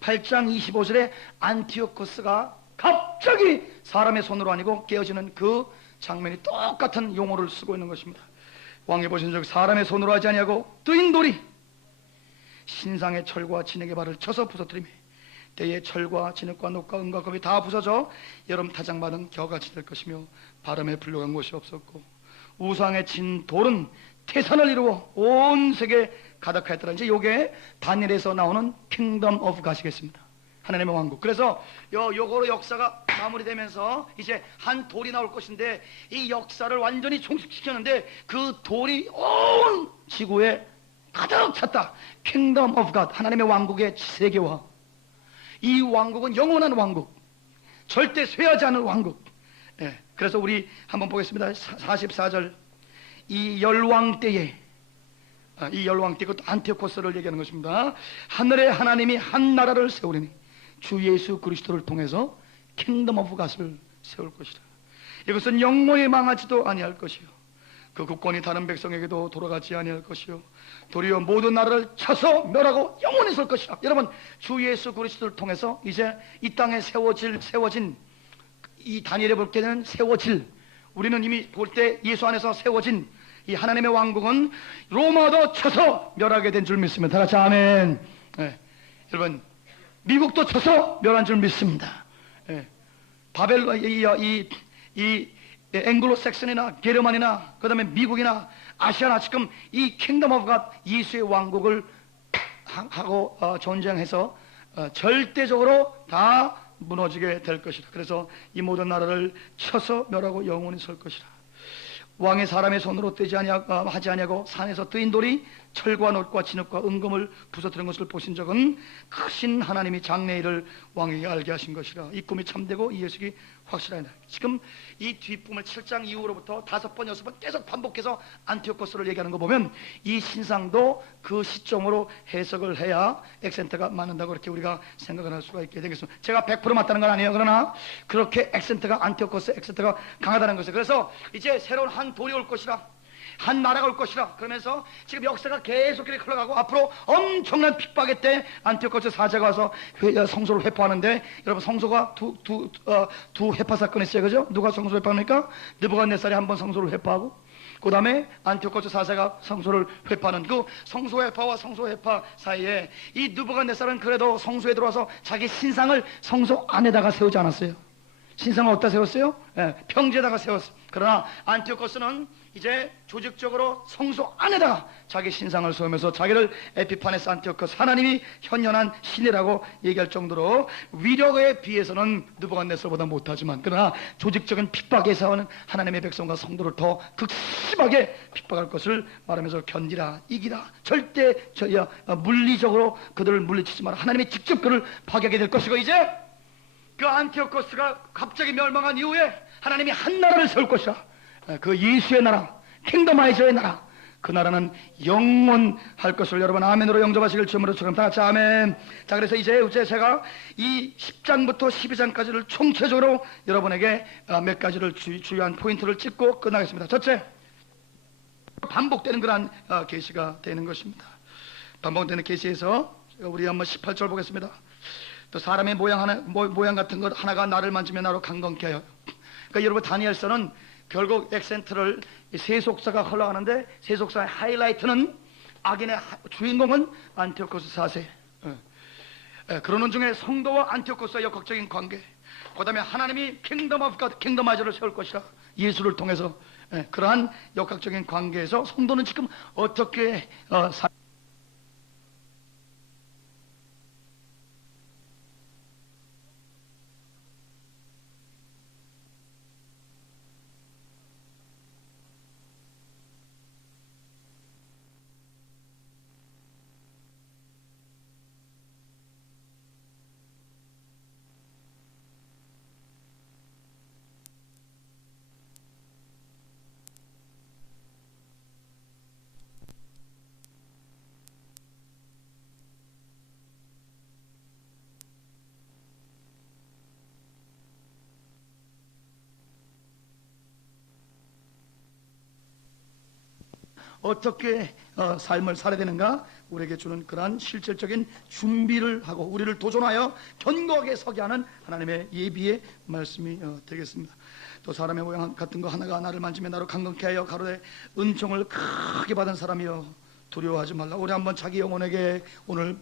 8장 25절에 안티오코스가 갑자기 사람의 손으로 아니고 깨어지는 그 장면이 똑같은 용어를 쓰고 있는 것입니다. 왕이 보신 즉 사람의 손으로 하지 아니하고 뜨인 돌이 신상의 철과 진흙의 발을 쳐서 부서뜨리며 때에 철과 진흙과 녹과 은과 금이 다 부서져 여름 타작마당 겨같이 될 것이며 바람에 불려간 곳이 없었고 우상의 친 돌은 태산을 이루어 온 세계에 가득하였더라. 이제 요게 다니엘에서 나오는 킹덤 오브 갓이겠습니다. 하나님의 왕국. 그래서 요거로 역사가 마무리되면서 이제 한 돌이 나올 것인데 이 역사를 완전히 종식시켰는데 그 돌이 온 지구에 가득 찼다. 킹덤 오브 갓, 하나님의 왕국의 세계화. 이 왕국은 영원한 왕국, 절대 쇠하지 않을 왕국. 예, 그래서 우리 한번 보겠습니다. 44절. 이 열왕 때에, 이 열왕 때, 그것도 안티오코스를 얘기하는 것입니다. 하늘의 하나님이 한 나라를 세우리니 주 예수 그리스도를 통해서 킹덤 오브 갓을 세울 것이라. 이것은 영원히 망하지도 아니할 것이요 그 국권이 다른 백성에게도 돌아가지 아니할 것이요 도리어 모든 나라를 쳐서 멸하고 영원히 설 것이라. 여러분 주 예수 그리스도를 통해서 이제 이 땅에 세워진 이 다니엘에 볼 때는 세워질, 우리는 이미 볼 때 예수 안에서 세워진 이 하나님의 왕국은 로마도 쳐서 멸하게 된 줄 믿습니다. 다 같이 아멘. 네. 여러분 미국도 쳐서 멸한 줄 믿습니다. 네. 바벨론 이 앵글로색슨이나 게르만이나 그 다음에 미국이나 아시아나 지금 이 킹덤 오브 갓 예수의 왕국을 하고 전쟁해서 절대적으로 다 무너지게 될 것이다. 그래서 이 모든 나라를 쳐서 멸하고 영원히 설 것이다. 왕의 사람의 손으로 하지 아니하고 산에서 뜨인 돌이 철과 놋과 진흙과 은금을 부서뜨린 것을 보신 적은 크신 하나님이 장래일을 왕에게 알게 하신 것이라. 이 꿈이 참되고 이 예식이 확실하다. 지금 이 뒷부분을 7장 이후로부터 5번 6번 계속 반복해서 안티오코스를 얘기하는 거 보면 이 신상도 그 시점으로 해석을 해야 액센트가 맞는다고 이렇게 우리가 생각을 할 수가 있게 되겠습니다. 제가 100% 맞다는 건 아니에요. 그러나 그렇게 액센트가 안티오코스 액센트가 강하다는 것이에요. 그래서 이제 새로운 한 돌이 올 것이라, 한 나라가 올 것이라. 그러면서 지금 역사가 계속 이렇게 흘러가고 앞으로 엄청난 핍박의 때 안티오코스 사제가 와서 성소를 회포하는데, 여러분 성소가 두 회파 사건이 있어요. 그죠? 누가 성소를 회포합니까? 느부갓네살이 한번 성소를 회포하고 그 다음에 안티오코스 사제가 성소를 회파하는 그 성소 회파와 성소 회파 사이에 이 느부갓네살은 그래도 성소에 들어와서 자기 신상을 성소 안에다가 세우지 않았어요. 신상을 어디다 세웠어요? 평지에다가 세웠어요. 그러나 안티오코스는 이제 조직적으로 성소 안에다가 자기 신상을 세우면서 자기를 에피파네스 안티오코스, 하나님이 현현한 신이라고 얘기할 정도로 위력에 비해서는 느부갓네살보다 못하지만, 그러나 조직적인 핍박에서는 하나님의 백성과 성도를 더 극심하게 핍박할 것을 말하면서 견디라, 이기라, 절대 물리적으로 그들을 물리치지 마라, 하나님이 직접 그를 파괴하게 될 것이고, 이제 그 안티오코스가 갑자기 멸망한 이후에 하나님이 한 나라를 세울 것이라. 그 예수의 나라, 킹덤아이저의 나라, 그 나라는 영원할 것을 여러분 아멘으로 영접하시길 주님으로 축원합니다. 다 같이 아멘. 자, 그래서 이제 제가 이 10장부터 12장까지를 총체적으로 여러분에게 몇 가지를 주요한 포인트를 찍고 끝나겠습니다. 첫째, 반복되는 그러한 계시가 되는 것입니다. 반복되는 계시에서 우리 한번 18절 보겠습니다. 또 사람의 모양 같은 것 하나가 나를 만지며 나로 강건케 하여. 그러니까 여러분, 다니엘서는 결국 액센트를 세속사가 흘러가는데, 세속사의 하이라이트는 악인의 주인공은 안티오코스 4세. 그러는 중에 성도와 안티오코스의 역학적인 관계, 그 다음에 하나님이 킹덤 오브 갓, 킹덤 아이저를 세울 것이라, 예수를 통해서. 그러한 역학적인 관계에서 성도는 지금 어떻게 삶을 살아야 되는가, 우리에게 주는 그러한 실질적인 준비를 하고 우리를 도전하여 견고하게 서게 하는 하나님의 예비의 말씀이 되겠습니다. 또 사람의 모양 같은 거 하나가 나를 만지며 나로 강건케 하여 가로되 은총을 크게 받은 사람이여 두려워하지 말라. 우리 한번 자기 영혼에게 오늘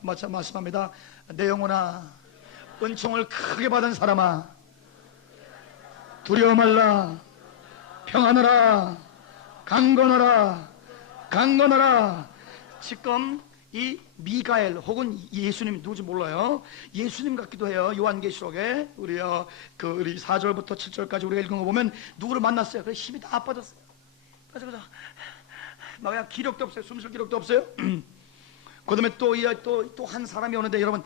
말씀합니다. 내 영혼아, 은총을 크게 받은 사람아, 두려워 말라. 평안하라. 강건하라. 강건하라. 지금 이 미가엘 혹은 예수님, 누구지 몰라요. 예수님 같기도 해요. 요한계시록에 우리 4절부터 7절까지 우리가 읽은 거 보면 누구를 만났어요. 그래서 힘이 다 빠졌어요. 그래서 막 그냥 기력도 없어요. 숨쉴 기력도 없어요. 그다음에 또 한 사람이 오는데, 여러분,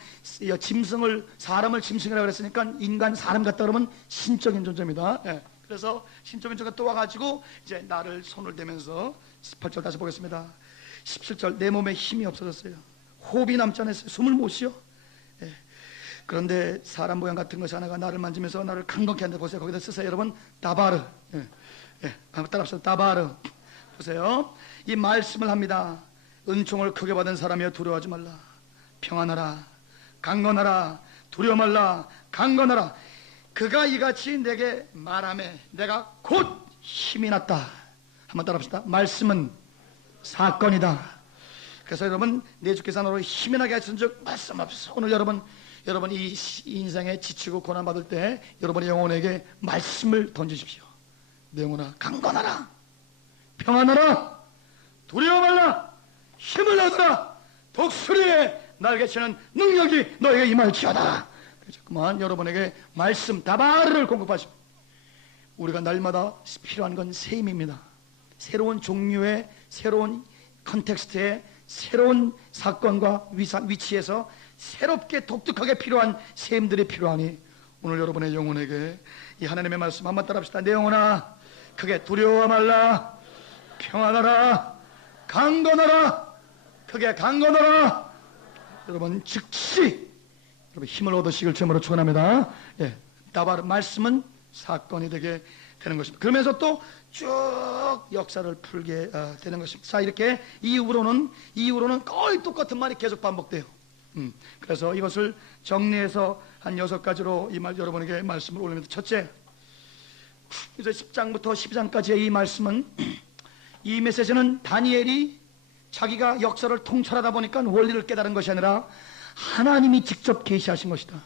사람을 짐승이라고 그랬으니까 인간 사람 같다 그러면 신적인 존재입니다. 그래서 신적인 존재가 또 와가지고 이제 나를 손을 대면서 18절 다시 보겠습니다. 17절, 내 몸에 힘이 없어졌어요. 호흡이 남지 않았어요. 숨을 못 쉬어. 그런데 사람 모양 같은 것이 하나가 나를 만지면서 나를 강건케 한다. 보세요. 거기다 쓰세요, 여러분. 다바르. 한번 따라합시다. 다바르. 보세요. 이 말씀을 합니다. 은총을 크게 받은 사람이여 두려워하지 말라. 평안하라. 강건하라. 두려워 말라. 강건하라. 그가 이같이 내게 말하매 내가 곧 힘이 났다. 한번 따라합시다. 말씀은 사건이다. 그래서 여러분, 내 주께서 너로 힘이 나게 하신 적 말씀 없어. 오늘 여러분 이 인생에 지치고 고난받을 때 여러분의 영혼에게 말씀을 던지십시오. 내 영혼아, 강건하라. 평안하라. 두려워 말라. 힘을 얻어라. 독수리에 날개치는 능력이 너에게 임할지어다. 자꾸만 여러분에게 말씀 다바르를 공급하십니다. 우리가 날마다 필요한 건 셈입니다. 새로운 종류의, 새로운 컨텍스트의, 새로운 사건과 위치에서 새롭게 독특하게 필요한 셈들이 필요하니, 오늘 여러분의 영혼에게 이 하나님의 말씀 한번 따라합시다. 내 영혼아, 크게 두려워 말라. 평안하라. 강건하라. 크게 강건하라. 여러분 즉시 여러분 힘을 얻으시길 주님으로 축원합니다. 다바르, 말씀은 사건이 되게 되는 것입니다. 그러면서 또 쭉 역사를 풀게 되는 것입니다. 자, 이렇게 이후로는 거의 똑같은 말이 계속 반복돼요. 그래서 이것을 정리해서 한 6가지로 여러분에게 말씀을 올립니다. 첫째, 이제 10장부터 12장까지의 이 말씀은, 이 메시지는 다니엘이 자기가 역사를 통찰하다 보니까 원리를 깨달은 것이 아니라 하나님이 직접 계시하신 것이다.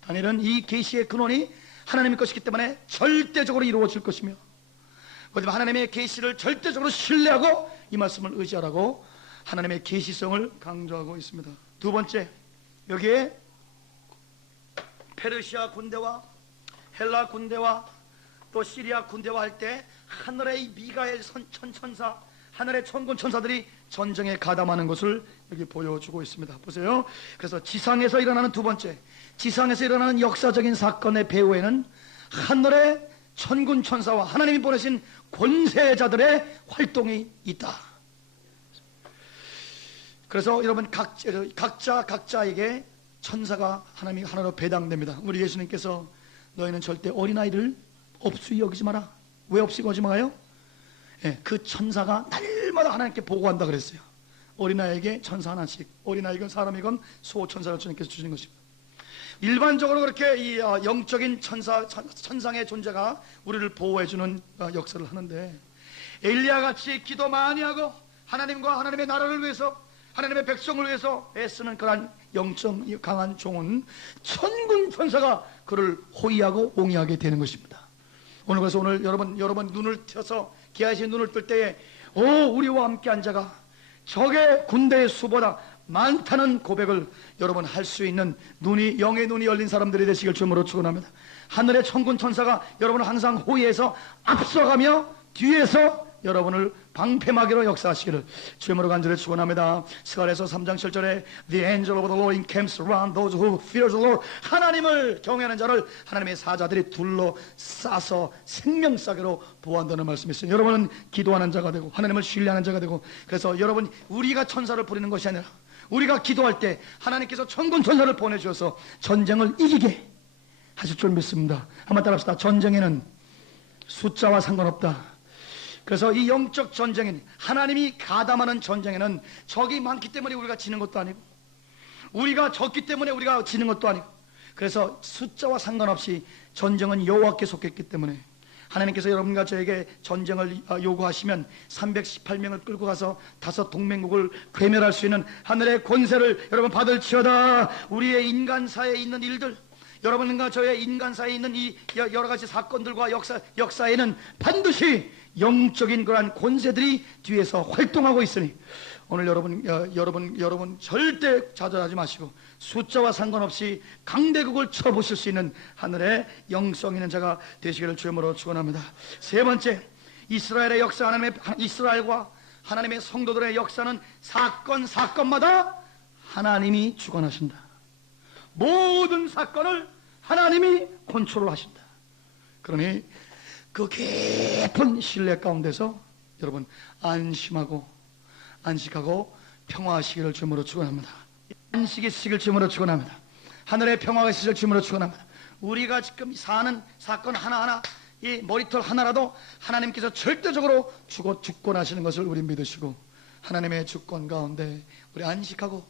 다니엘은 이 계시의 근원이 하나님의 것이기 때문에 절대적으로 이루어질 것이며, 그다음에 하나님의 계시를 절대적으로 신뢰하고 이 말씀을 의지하라고 하나님의 계시성을 강조하고 있습니다. 두 번째, 여기에 페르시아 군대와 헬라 군대와 또 시리아 군대와 할 때 하늘의 미가엘 천사, 하늘의 천군 천사들이 전쟁에 가담하는 것을 여기 보여주고 있습니다. 보세요. 그래서 지상에서 일어나는 두 번째, 지상에서 일어나는 역사적인 사건의 배후에는 하늘의 천군 천사와 하나님이 보내신 권세자들의 활동이 있다. 그래서 여러분 각자에게 천사가 하나님이 하나로 배당됩니다. 우리 예수님께서 너희는 절대 어린아이를 없이 여기지 마라. 왜 없이 여기지 마요? 예, 그 천사가 날마다 하나님께 보고한다 그랬어요. 어린아이에게 천사 하나씩, 어린아이건 사람이건 수호천사를 주님께서 주시는 것입니다. 일반적으로 그렇게 이 영적인 천상의 존재가 우리를 보호해주는 역사를 하는데, 엘리야 같이 기도 많이 하고 하나님과 하나님의 나라를 위해서, 하나님의 백성을 위해서 애쓰는 그러한 영적 강한 종은 천군 천사가 그를 호위하고 옹이하게 되는 것입니다. 그래서 오늘 여러분 눈을 켜서 기아시 눈을 뜰 때에 우리와 함께 한 자가 적의 군대의 수보다 많다는 고백을 여러분 할 수 있는 영의 눈이 열린 사람들이 되시길 주님으로 축원합니다. 하늘의 천군 천사가 여러분을 항상 호위해서 앞서가며 뒤에서 여러분을 방패막이로 역사하시기를 주님으로 간절히 축원합니다. 스가랴서 3장 7절에 The angel of the Lord encamps around those who fear the Lord. 하나님을 경외하는 자를 하나님의 사자들이 둘러싸서 생명싸개로 보호한다는 말씀이 있어요. 여러분은 기도하는 자가 되고 하나님을 신뢰하는 자가 되고, 그래서 여러분 우리가 천사를 부리는 것이 아니라 우리가 기도할 때 하나님께서 천군 천사를 보내주셔서 전쟁을 이기게 하실 줄 믿습니다. 한번 따라합시다. 전쟁에는 숫자와 상관없다. 그래서 이 영적 전쟁인 하나님이 가담하는 전쟁에는 적이 많기 때문에 우리가 지는 것도 아니고, 우리가 적기 때문에 우리가 지는 것도 아니고, 그래서 숫자와 상관없이 전쟁은 여호와께 속했기 때문에 하나님께서 여러분과 저에게 전쟁을 요구하시면 318명을 끌고 가서 5 동맹국을 괴멸할 수 있는 하늘의 권세를 여러분 받을지어다. 우리의 인간사에 있는 일들, 여러분과 저의 인간사에 있는 이 여러 가지 사건들과 역사에는 반드시 영적인 그러한 권세들이 뒤에서 활동하고 있으니 오늘 여러분 절대 좌절하지 마시고 숫자와 상관없이 강대국을 쳐보실 수 있는 하늘의 영성 있는 자가 되시기를 주님으로 축원합니다. 세 번째, 이스라엘의 역사, 이스라엘과 하나님의 성도들의 역사는 사건마다 하나님이 주관하신다. 모든 사건을 하나님이 컨트롤하신다. 그러니 그 깊은 신뢰 가운데서 여러분 안식하고 평화하시기를 주님으로 축원합니다. 안식이 있으시길 주님으로 축원합니다. 하늘의 평화가 있으시길 주님으로 축원합니다. 우리가 지금 사는 사건 하나하나, 이 머리털 하나라도 하나님께서 절대적으로 주권하시는 것을 우리 믿으시고, 하나님의 주권 가운데 우리 안식하고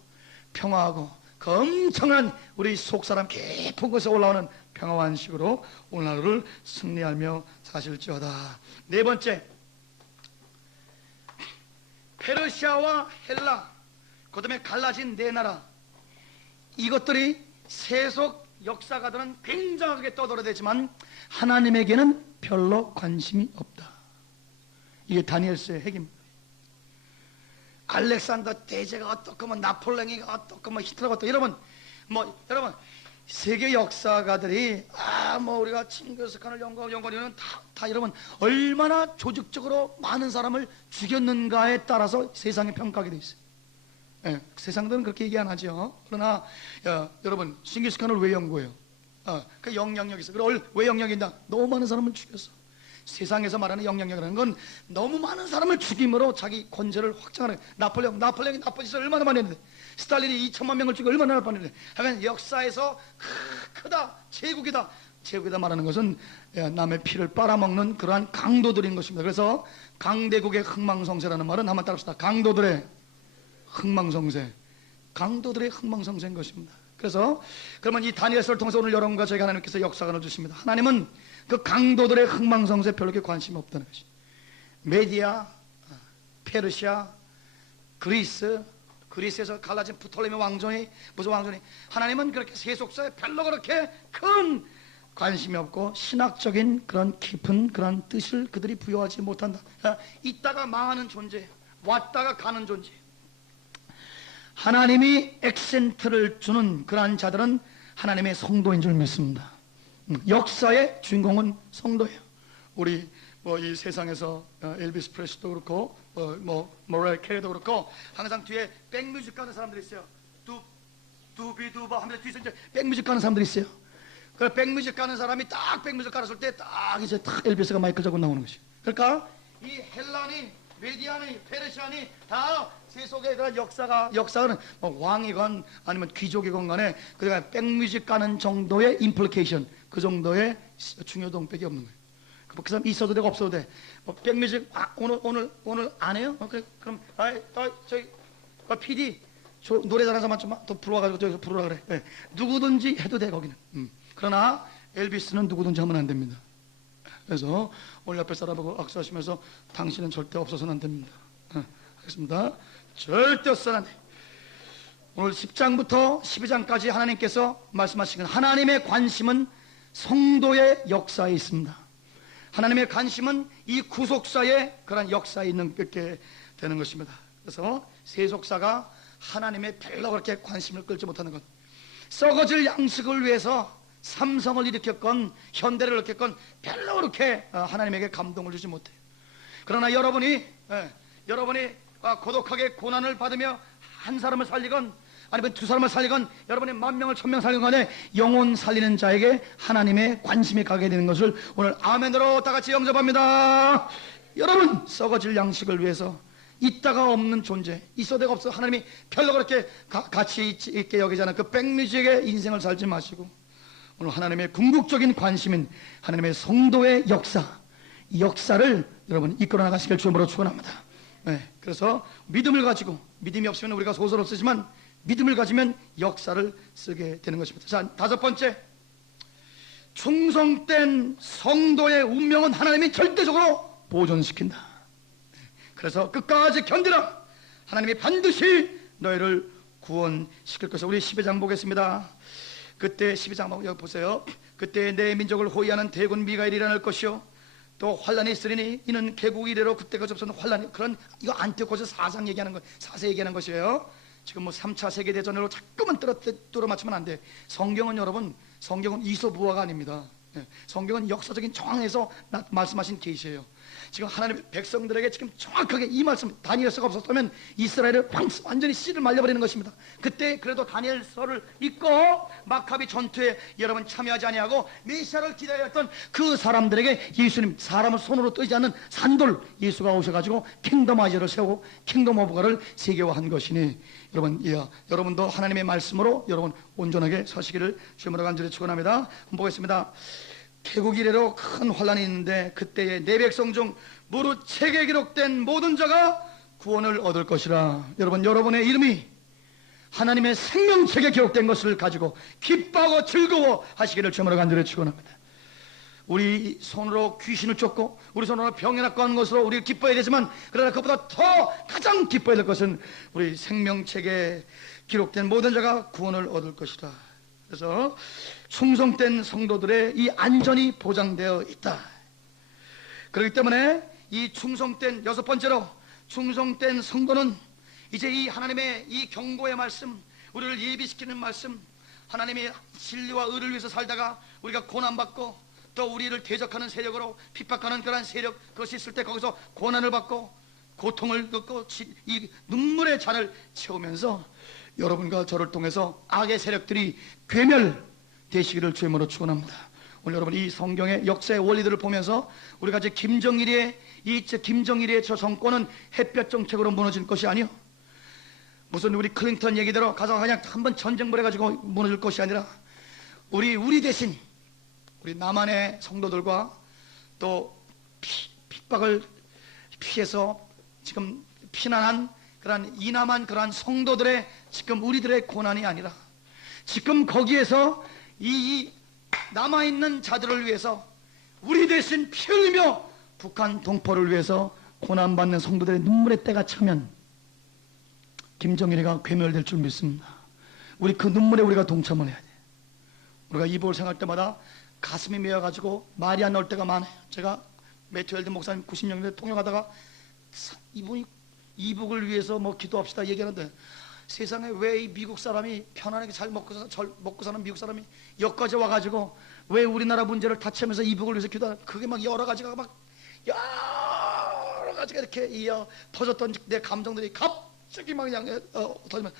평화하고 그 엄청난 우리 속사람 깊은 곳에 올라오는 평화와 안식으로 오늘 하루를 승리하며 사실지어다. 네 번째, 페르시아와 헬라, 그 다음에 갈라진 네 나라, 이것들이 세속 역사가들은 굉장하게 떠들어대지만 하나님에게는 별로 관심이 없다. 이게 다니엘서의 핵입니다. 알렉산더 대제가 어떻고 나폴레옹이 어떻고 히틀러가 어떻고, 여러분 세계 역사가들이 우리가 칭기스칸을 연구하는 다 여러분 얼마나 조직적으로 많은 사람을 죽였는가에 따라서 세상이 평가하게 돼 있어요. 예, 세상들은 그렇게 얘기 안 하죠. 그러나 여러분 칭기스칸을 왜 연구해요? 그 영향력이 있어. 그래 왜 영향이 있나? 너무 많은 사람을 죽였어. 세상에서 말하는 영향력이라는 건 너무 많은 사람을 죽임으로 자기 권세를 확장하는. 나폴레옹이 나쁜 짓을 얼마나 많이 했는데, 스탈린이 2천만 명을 죽여 얼마나 많이 했는데, 하여간 역사에서 크다, 제국이다 말하는 것은 남의 피를 빨아먹는 그러한 강도들인 것입니다. 그래서 강대국의 흥망성쇠라는 말은 한번 따라합시다. 강도들의 흥망성쇠인 것입니다. 그래서 그러면 이 다니엘서를 통해서 오늘 여러분과 저에게 하나님께서 역사관을 주십니다. 하나님은 그 강도들의 흥망성쇠에 별로 관심이 없다는 것이. 메디아, 페르시아, 그리스에서 갈라진 프톨레미 왕조니 무슨 왕조니, 하나님은 그렇게 세속사에 별로 그렇게 큰 관심이 없고 신학적인 그런 깊은 그런 뜻을 그들이 부여하지 못한다. 있다가 망하는 존재, 왔다가 가는 존재. 하나님이 액센트를 주는 그러한 자들은 하나님의 성도인 줄 믿습니다. 역사의 주인공은 성도예요. 우리 뭐 이 세상에서 엘비스 프레슬리도 그렇고 모라이어 캐리도 그렇고 항상 뒤에 백뮤직 가는 사람들이 있어요. 두비두바 하면서 뒤에서 이제 백뮤직 가는 사람들이 있어요. 그 백뮤직 가는 사람이 딱 백뮤직 깔았을 때 딱 이제 딱 엘비스가 마이크 잡고 나오는 것이. 그러니까 이 헬라니, 메디아니, 페르시아니 다 세속의 그런 역사는 뭐 왕이건 아니면 귀족이건 간에 그러니까 백뮤직 가는 정도의 임플리케이션, 그 정도의 중요동백이 없는 거예요. 그 사람 있어도 되고 없어도 돼. 뭐 백뮤직 오늘 안 해요? 그럼 저기 PD 노래 잘하는 사람 좀 더 불러와가지고 저기서 부르라 그래. 네. 누구든지 해도 돼 거기는. 그러나 엘비스는 누구든지 하면 안 됩니다. 그래서 오늘 옆에 사람하고 악수하시면서 당신은 절대 없어서는 안 됩니다. 하겠습니다. 절대 없어서는 안 돼. 오늘 10장부터 12장까지 하나님께서 말씀하시는 하나님의 관심은 성도의 역사에 있습니다. 하나님의 관심은 이 구속사의 그런 역사에 있게 되는 것입니다. 그래서 세속사가 하나님의 별로 그렇게 관심을 끌지 못하는 것, 썩어질 양식을 위해서 삼성을 일으켰건 현대를 일으켰건 별로 그렇게 하나님에게 감동을 주지 못해요. 그러나 여러분이 고독하게 고난을 받으며 한 사람을 살리건 아니면 두 사람을 살리건 여러분이 10,000명 1,000명 살리건 간에 영혼 살리는 자에게 하나님의 관심이 가게 되는 것을 오늘 아멘으로 다 같이 영접합니다. 여러분, 썩어질 양식을 위해서 있다가 없는 존재, 있어도 없어 하나님이 별로 그렇게 가치 있게 여기지 않은 그 백뮤직의 인생을 살지 마시고 오늘 하나님의 궁극적인 관심인 하나님의 성도의 역사, 이 역사를 여러분 이끌어 나가시길 주님으로 축원합니다. 네, 그래서 믿음을 가지고, 믿음이 없으면 우리가 소설을 쓰지만 믿음을 가지면 역사를 쓰게 되는 것입니다. 자, 5번째, 충성된 성도의 운명은 하나님이 절대적으로 보존시킨다. 그래서 끝까지 견디라. 하나님이 반드시 너희를 구원시킬 것을. 우리 12장 보겠습니다. 그때 12장 여기 보세요. 그때 내 민족을 호위하는 대군 미가엘이 일어날 것이요 또 환란이 있으리니 이는 개국 이래로 그때가 접선 환란이, 그런 이거 안티오코스 4장 얘기하는 거, 4세 얘기하는 것이에요. 지금 뭐 3차 세계대전으로 자꾸만 뚫어 맞추면 안 돼. 성경은 여러분, 성경은 이소부화가 아닙니다. 성경은 역사적인 정황에서 말씀하신 계시예요. 지금 하나님의 백성들에게 지금 정확하게 이 말씀, 다니엘서가 없었다면 이스라엘을 완전히 씨를 말려버리는 것입니다. 그때 그래도 다니엘서를 읽고 마카비 전투에 여러분 참여하지 아니하고 메시아를 기다렸던 그 사람들에게 예수님, 사람을 손으로 뜨지 않는 산돌 예수가 오셔가지고 킹덤 아이저를 세우고 킹덤 오브 가를 세계화한 것이니 여러분, 여러분도 하나님의 말씀으로 여러분 온전하게 서시기를 주님으로 간절히 축원합니다. 한번 보겠습니다. 개국 이래로 큰 환란이 있는데 그때에 내 백성 중 무릇 책에 기록된 모든 자가 구원을 얻을 것이라. 여러분, 여러분의 이름이 하나님의 생명책에 기록된 것을 가지고 기뻐하고 즐거워 하시기를 주님으로 간절히 축원합니다. 우리 손으로 귀신을 쫓고 우리 손으로 병에 낫고 하는 것으로 우리 기뻐해야 되지만, 그러나 그것보다 더 가장 기뻐해야 될 것은 우리 생명책에 기록된 모든 자가 구원을 얻을 것이다. 그래서 충성된 성도들의 이 안전이 보장되어 있다. 그렇기 때문에 이 충성된, 6번째로 충성된 성도는 이제 이 하나님의 이 경고의 말씀, 우리를 예비시키는 말씀, 하나님의 진리와 의를 위해서 살다가 우리가 고난받고 또 우리를 대적하는 세력으로 핍박하는 그런 세력, 그것이 있을 때 거기서 고난을 받고 고통을 겪고 이 눈물의 잔을 채우면서 여러분과 저를 통해서 악의 세력들이 괴멸되시기를 주님으로 축원합니다. 오늘 여러분 이 성경의 역사의 원리들을 보면서 우리가 이제 김정일의 저 정권은 햇볕 정책으로 무너질 것이 아니요, 무슨 우리 클린턴 얘기대로 가서 그냥 한번 전쟁 벌여가지고 무너질 것이 아니라 우리 대신 우리 남한의 성도들과 또 핍박을 피해서 지금 피난한 그러한 이남한 그러한 성도들의 지금 우리들의 고난이 아니라 지금 거기에서 이 남아있는 자들을 위해서 우리 대신 피 흘리며 북한 동포를 위해서 고난받는 성도들의 눈물의 때가 차면 김정일이가 괴멸될 줄 믿습니다. 우리 그 눈물에 우리가 동참을 해야 돼. 우리가 이복을 생각할 때마다 가슴이 메어가지고 말이 안 나올 때가 많아요. 제가 매튜 엘드 목사님 90년대 통역하다가 이분이 이북을 위해서 뭐 기도합시다 얘기하는데, 세상에 왜 이 미국 사람이 편안하게 잘 먹고 사는 미국 사람이 여기까지 와가지고 왜 우리나라 문제를 다치면서 이북을 위해서 기도하는, 그게 막 여러 가지가 막 여러 가지가 이렇게 터졌던 내 감정들이 갑자기 막 그냥 터지면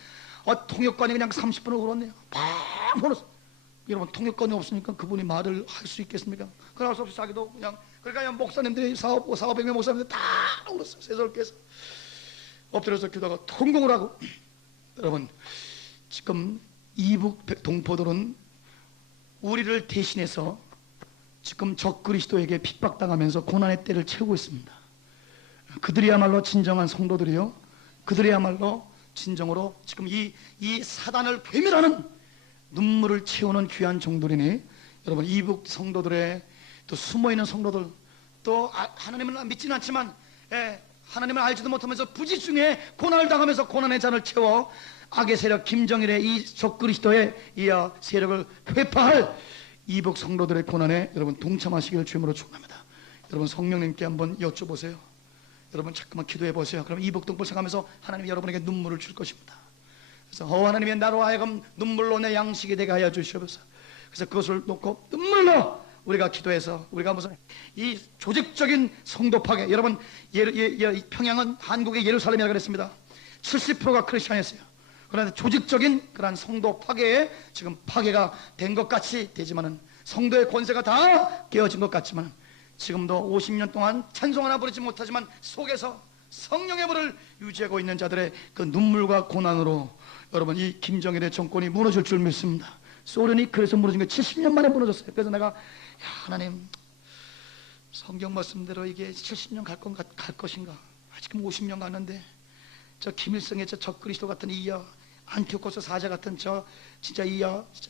통역관이 그냥 30분을 울었네요. 막 울었어. 여러분, 통역관이 없으니까 그분이 말을 할 수 있겠습니까? 그럴 수 없이 자기도 그냥, 그러니까 목사님들이 400명 목사님들 다 울었어요. 세설께서 엎드려서 기도하고 통곡을 하고. 여러분, 지금 이북 동포들은 우리를 대신해서 지금 적그리스도에게 핍박당하면서 고난의 때를 채우고 있습니다. 그들이야말로 진정한 성도들이요, 그들이야말로 진정으로 지금 이 사단을 괴멸하는 눈물을 채우는 귀한 종들이니, 여러분, 이북 성도들의 또 숨어있는 성도들, 또 하나님을 믿지는 않지만 하나님을 알지도 못하면서 부지중에 고난을 당하면서 고난의 잔을 채워 악의 세력 김정일의 이 적그리스도의 이 세력을 회파할 이북 성도들의 고난에 여러분 동참하시기를 주님으로 축원합니다. 여러분, 성령님께 한번 여쭤보세요. 여러분, 잠깐만 기도해 보세요. 그럼 이북 동포를 생각하면서 하나님이 여러분에게 눈물을 줄 것입니다. 그래서 하나님이 나로 하여금 눈물로 내 양식이 되게 하여 주시옵소서. 그래서 그것을 놓고 눈물로 우리가 기도해서, 우리가 무슨 이 조직적인 성도 파괴, 여러분, 평양은 한국의 예루살렘이라고 그랬습니다. 70%가 크리스찬이었어요. 그런데 조직적인 그러한 성도 파괴에 지금 파괴가 된 것 같이 되지만은, 성도의 권세가 다 깨어진 것 같지만, 지금도 50년 동안 찬송 하나 부르지 못하지만 속에서 성령의 불을 유지하고 있는 자들의 그 눈물과 고난으로 여러분, 이 김정일의 정권이 무너질 줄 믿습니다. 소련이 그래서 무너진 게 70년 만에 무너졌어요. 그래서 내가, 하나님, 성경 말씀대로 이게 70년 갈 것인가? 지금 50년 갔는데 저 김일성의 저 적그리스도 같은 안티오코스 사자 같은 진짜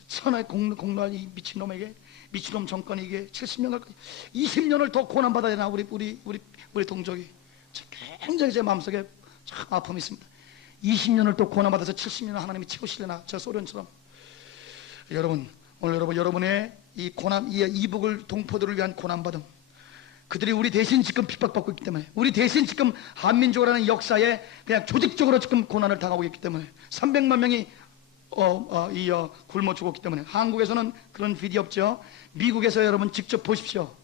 천하의 공로할 이 미친놈 정권이 이게 70년 갈 거, 20년을 더 고난 받아야 되나? 우리 동족이 굉장히 제 마음속에 참 아픔이 있습니다. 20년을 또 고난 받아서 70년을 하나님이 채우시려나? 저 소련처럼. 여러분, 오늘 여러분의 이 고난, 이북을 동포들을 위한 고난받음, 그들이 우리 대신 지금 핍박받고 있기 때문에, 우리 대신 지금 한민족이라는 역사에 그냥 조직적으로 지금 고난을 당하고 있기 때문에 300만 명이 굶어 죽었기 때문에, 한국에서는 그런 비디 없죠. 미국에서 여러분 직접 보십시오.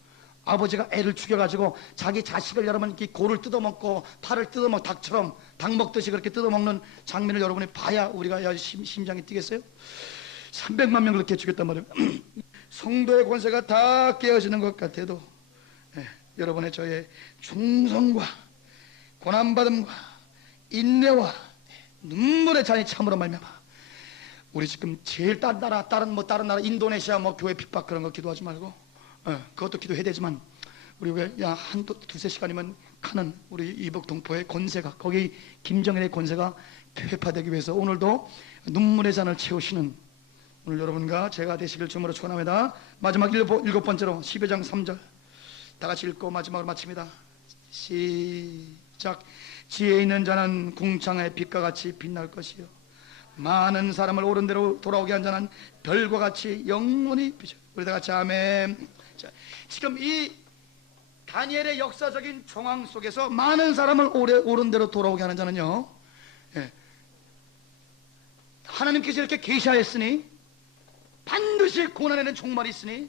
아버지가 애를 죽여가지고 자기 자식을 여러분 이렇게 골을 뜯어먹고 팔을 뜯어먹고 닭처럼 닭 먹듯이 그렇게 뜯어먹는 장면을 여러분이 봐야 우리가 심장이 뛰겠어요? 300만 명을 그렇게 죽였단 말이에요. 성도의 권세가 다 깨어지는 것 같아도 여러분의 저의 충성과 고난받음과 인내와 눈물의 잔이 참으로 말미암아, 우리 지금 제일 다른 나라 인도네시아 교회 핍박 그런 거 기도하지 말고, 그것도 기도해야 되지만, 우리 왜 두세 시간이면 가는 우리 이북 동포의 권세가, 거기 김정일의 권세가 회파되기 위해서 오늘도 눈물의 잔을 채우시는 오늘 여러분과 제가 되시길 주님으로 축원합니다. 마지막 일곱 번째로 12장 3절 다 같이 읽고 마지막으로 마칩니다. 시작. 지혜 있는 자는 궁창의 빛과 같이 빛날 것이요, 많은 사람을 옳은 대로 돌아오게 한 자는 별과 같이 영원히 빛을. 우리 다 같이 아멘. 자, 지금 이 다니엘의 역사적인 정황 속에서 많은 사람을 옳은 대로 돌아오게 하는 자는요, 하나님께서 이렇게 계시하였으니 반드시 고난에는 종말이 있으니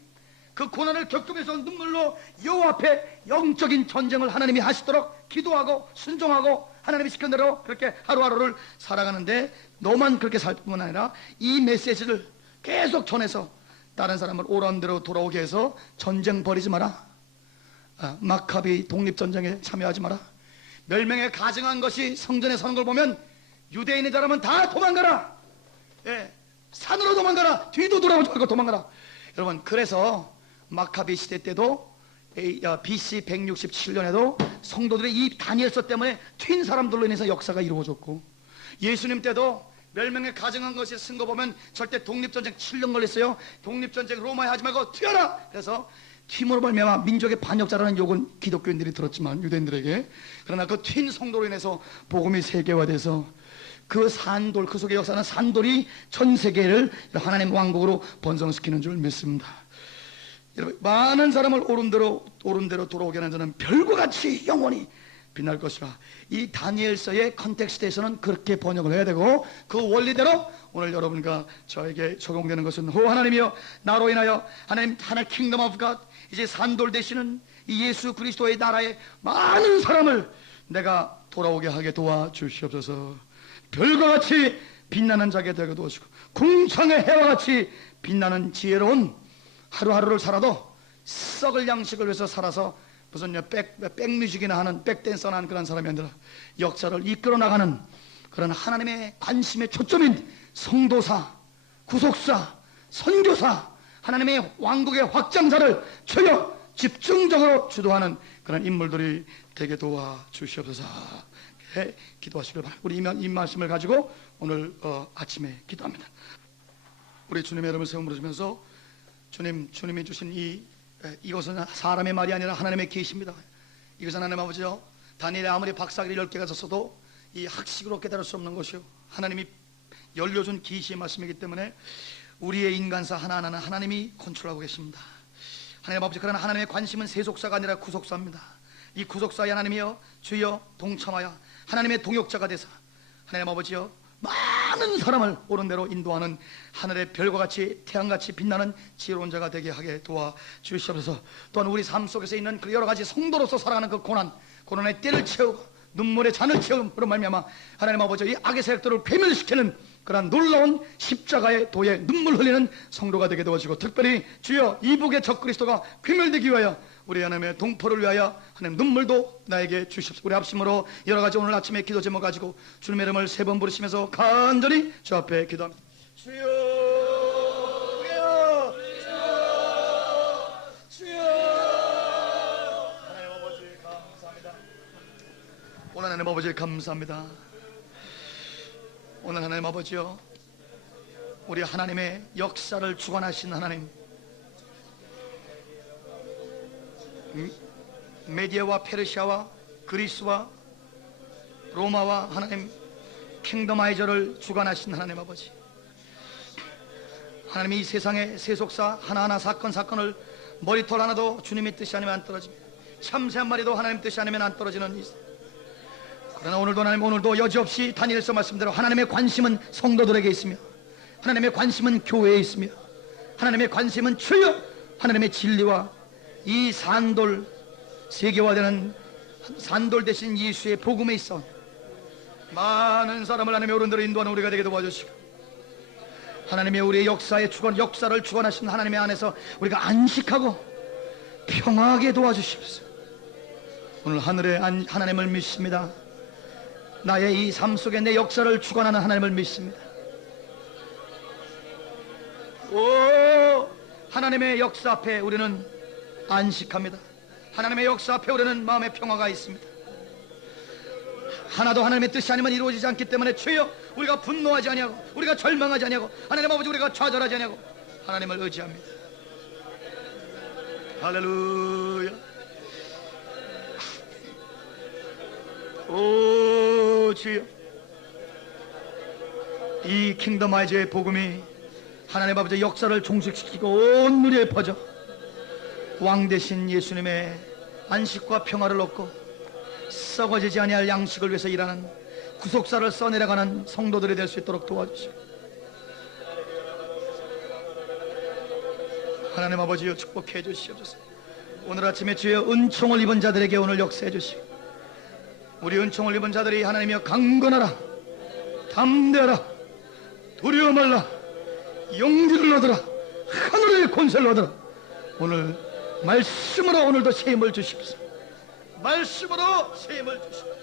그 고난을 겪으면서 눈물로 여호와 앞에 영적인 전쟁을 하나님이 하시도록 기도하고 순종하고 하나님이 시킨 대로 그렇게 하루하루를 살아가는데, 너만 그렇게 살 뿐만 아니라 이 메시지를 계속 전해서 다른 사람을 옳은 대로 돌아오게 해서 전쟁 벌이지 마라, 마카비 독립전쟁에 참여하지 마라, 멸명에 가증한 것이 성전에 서는 걸 보면 유대인의 사람은 다 도망가라, 산으로 도망가라, 뒤도 돌아보지 말고 도망가라. 여러분, 그래서 마카비 시대 때도 BC 167년에도 성도들이 이 다니엘서 때문에 튄 사람들로 인해서 역사가 이루어졌고, 예수님 때도 멸명에 가증한 것이 쓴 거 보면 절대 독립전쟁 7년 걸렸어요. 독립전쟁 로마에 하지 말고 튀어라. 그래서 튀므로 말미암아 민족의 반역자라는 욕은 기독교인들이 들었지만 유대인들에게, 그러나 그 튄 성도로 인해서 복음이 세계화돼서 그 산돌, 그 속에 역사는 산돌이 전 세계를 하나님 왕국으로 번성시키는 줄 믿습니다. 여러분, 많은 사람을 오른대로 돌아오게 하는 자는 별과 같이 영원히 빛날 것이라. 이 다니엘서의 컨텍스트에서는 그렇게 번역을 해야 되고, 그 원리대로 오늘 여러분과 저에게 적용되는 것은, 오 하나님이여, 나로 인하여 하나님 킹덤 오브 갓, 이제 산돌 되시는 이 예수 그리스도의 나라에 많은 사람을 내가 돌아오게 하게 도와주시옵소서. 별과 같이 빛나는 자게 되게 도와주시고, 궁창의 해와 같이 빛나는 지혜로운 하루하루를 살아도 썩을 양식을 위해서 살아서 무슨 백뮤직이나 하는 백댄서나 하는 그런 사람이 아니라 역사를 이끌어 나가는 그런 하나님의 관심의 초점인 성도사, 구속사, 선교사, 하나님의 왕국의 확장자를 주여 집중적으로 주도하는 그런 인물들이 되게 도와주시옵소서. 기도하시길 바랍니다. 우리 이 말씀을 가지고 오늘 아침에 기도합니다. 우리 주님의 이름을 세워 부르시면서, 주님이 주신 이것은 사람의 말이 아니라 하나님의 계시입니다. 이것은 하나님 아버지요, 다니엘이 아무리 박사학위 10개가 졌어도 이 학식으로 깨달을 수 없는 것이요, 하나님이 열려준 계시의 말씀이기 때문에 우리의 인간사 하나하나는 하나님이 컨트롤하고 계십니다. 하나님 아버지, 그러나 하나님의 관심은 세속사가 아니라 구속사입니다. 이 구속사에 하나님이여 주여 동참하여 하나님의 동역자가 되사 하나님 아버지여 많은 사람을 옳은 대로 인도하는 하늘의 별과 같이 태양같이 빛나는 지혜로운 자가 되게 하게 도와주시옵소서. 또한 우리 삶 속에서 있는 그 여러 가지 성도로서 살아가는 그 고난의 때를 채우고 눈물의 잔을 채움으로 말미암아 하나님 아버지 이 악의 세력들을 괴멸시키는 그러한 놀라운 십자가의 도에 눈물 흘리는 성도가 되게 도와주시고, 특별히 주여 이북의 적그리스도가 괴멸되기 위하여 우리 하나님의 동포를 위하여 하나님 눈물도 나에게 주십시오. 우리 합심으로 여러 가지 오늘 아침에 기도 제목 가지고 주님의 이름을 3번 부르시면서 간절히 주 앞에 기도합니다. 주여, 주여, 하나님 아버지 감사합니다. 오늘 하나님 아버지 감사합니다. 오늘 하나님 아버지요, 우리 하나님의 역사를 주관하신 하나님, 메디아와 페르시아와 그리스와 로마와 하나님 킹덤 아이저를 주관하신 하나님 아버지, 하나님이 이 세상의 세속사 하나하나 사건을 머리털 하나도 주님의 뜻이 아니면 안 떨어집니다. 참새 한 마리도 하나님 뜻이 아니면 안 떨어지는 이, 그러나 오늘도 하나님, 오늘도 여지없이 다니엘서 말씀대로 하나님의 관심은 성도들에게 있으며, 하나님의 관심은 교회에 있으며, 하나님의 관심은 주여 하나님의 진리와 이 산돌, 세계화되는 산돌 대신 예수의 복음에 있어 많은 사람을 하나님의 옳은 대로 인도하는 우리가 되게 도와주시고, 하나님의 우리의 역사를 주관하신 하나님의 안에서 우리가 안식하고 평화하게 도와주십시오. 오늘 하늘의 하나님을 믿습니다. 나의 이 삶 속에 내 역사를 주관하는 하나님을 믿습니다. 오, 하나님의 역사 앞에 우리는 안식합니다. 하나님의 역사 앞에 우리는 마음의 평화가 있습니다. 하나도 하나님의 뜻이 아니면 이루어지지 않기 때문에 주여 우리가 분노하지 아니하고 우리가 절망하지 아니하고 하나님 아버지 우리가 좌절하지 아니하고 하나님을 의지합니다. 할렐루야. 오 주여, 이 킹덤 아이즈의 복음이 하나님 아버지 역사를 종식시키고 온 무리에 퍼져 왕 되신 예수님의 안식과 평화를 얻고 썩어지지 아니할 양식을 위해서 일하는 구속사를 써내려가는 성도들이 될 수 있도록 도와주시고, 하나님 아버지여 축복해 주시옵소서. 오늘 아침에 주여 은총을 입은 자들에게 오늘 역사해 주시고, 우리 은총을 입은 자들이 하나님이여 강건하라, 담대하라, 두려워 말라, 용기를 얻으라, 하늘의 권세를 얻으라. 오늘 말씀으로 오늘도 새 힘을 주십시오. 말씀으로 새 힘을 주십시오.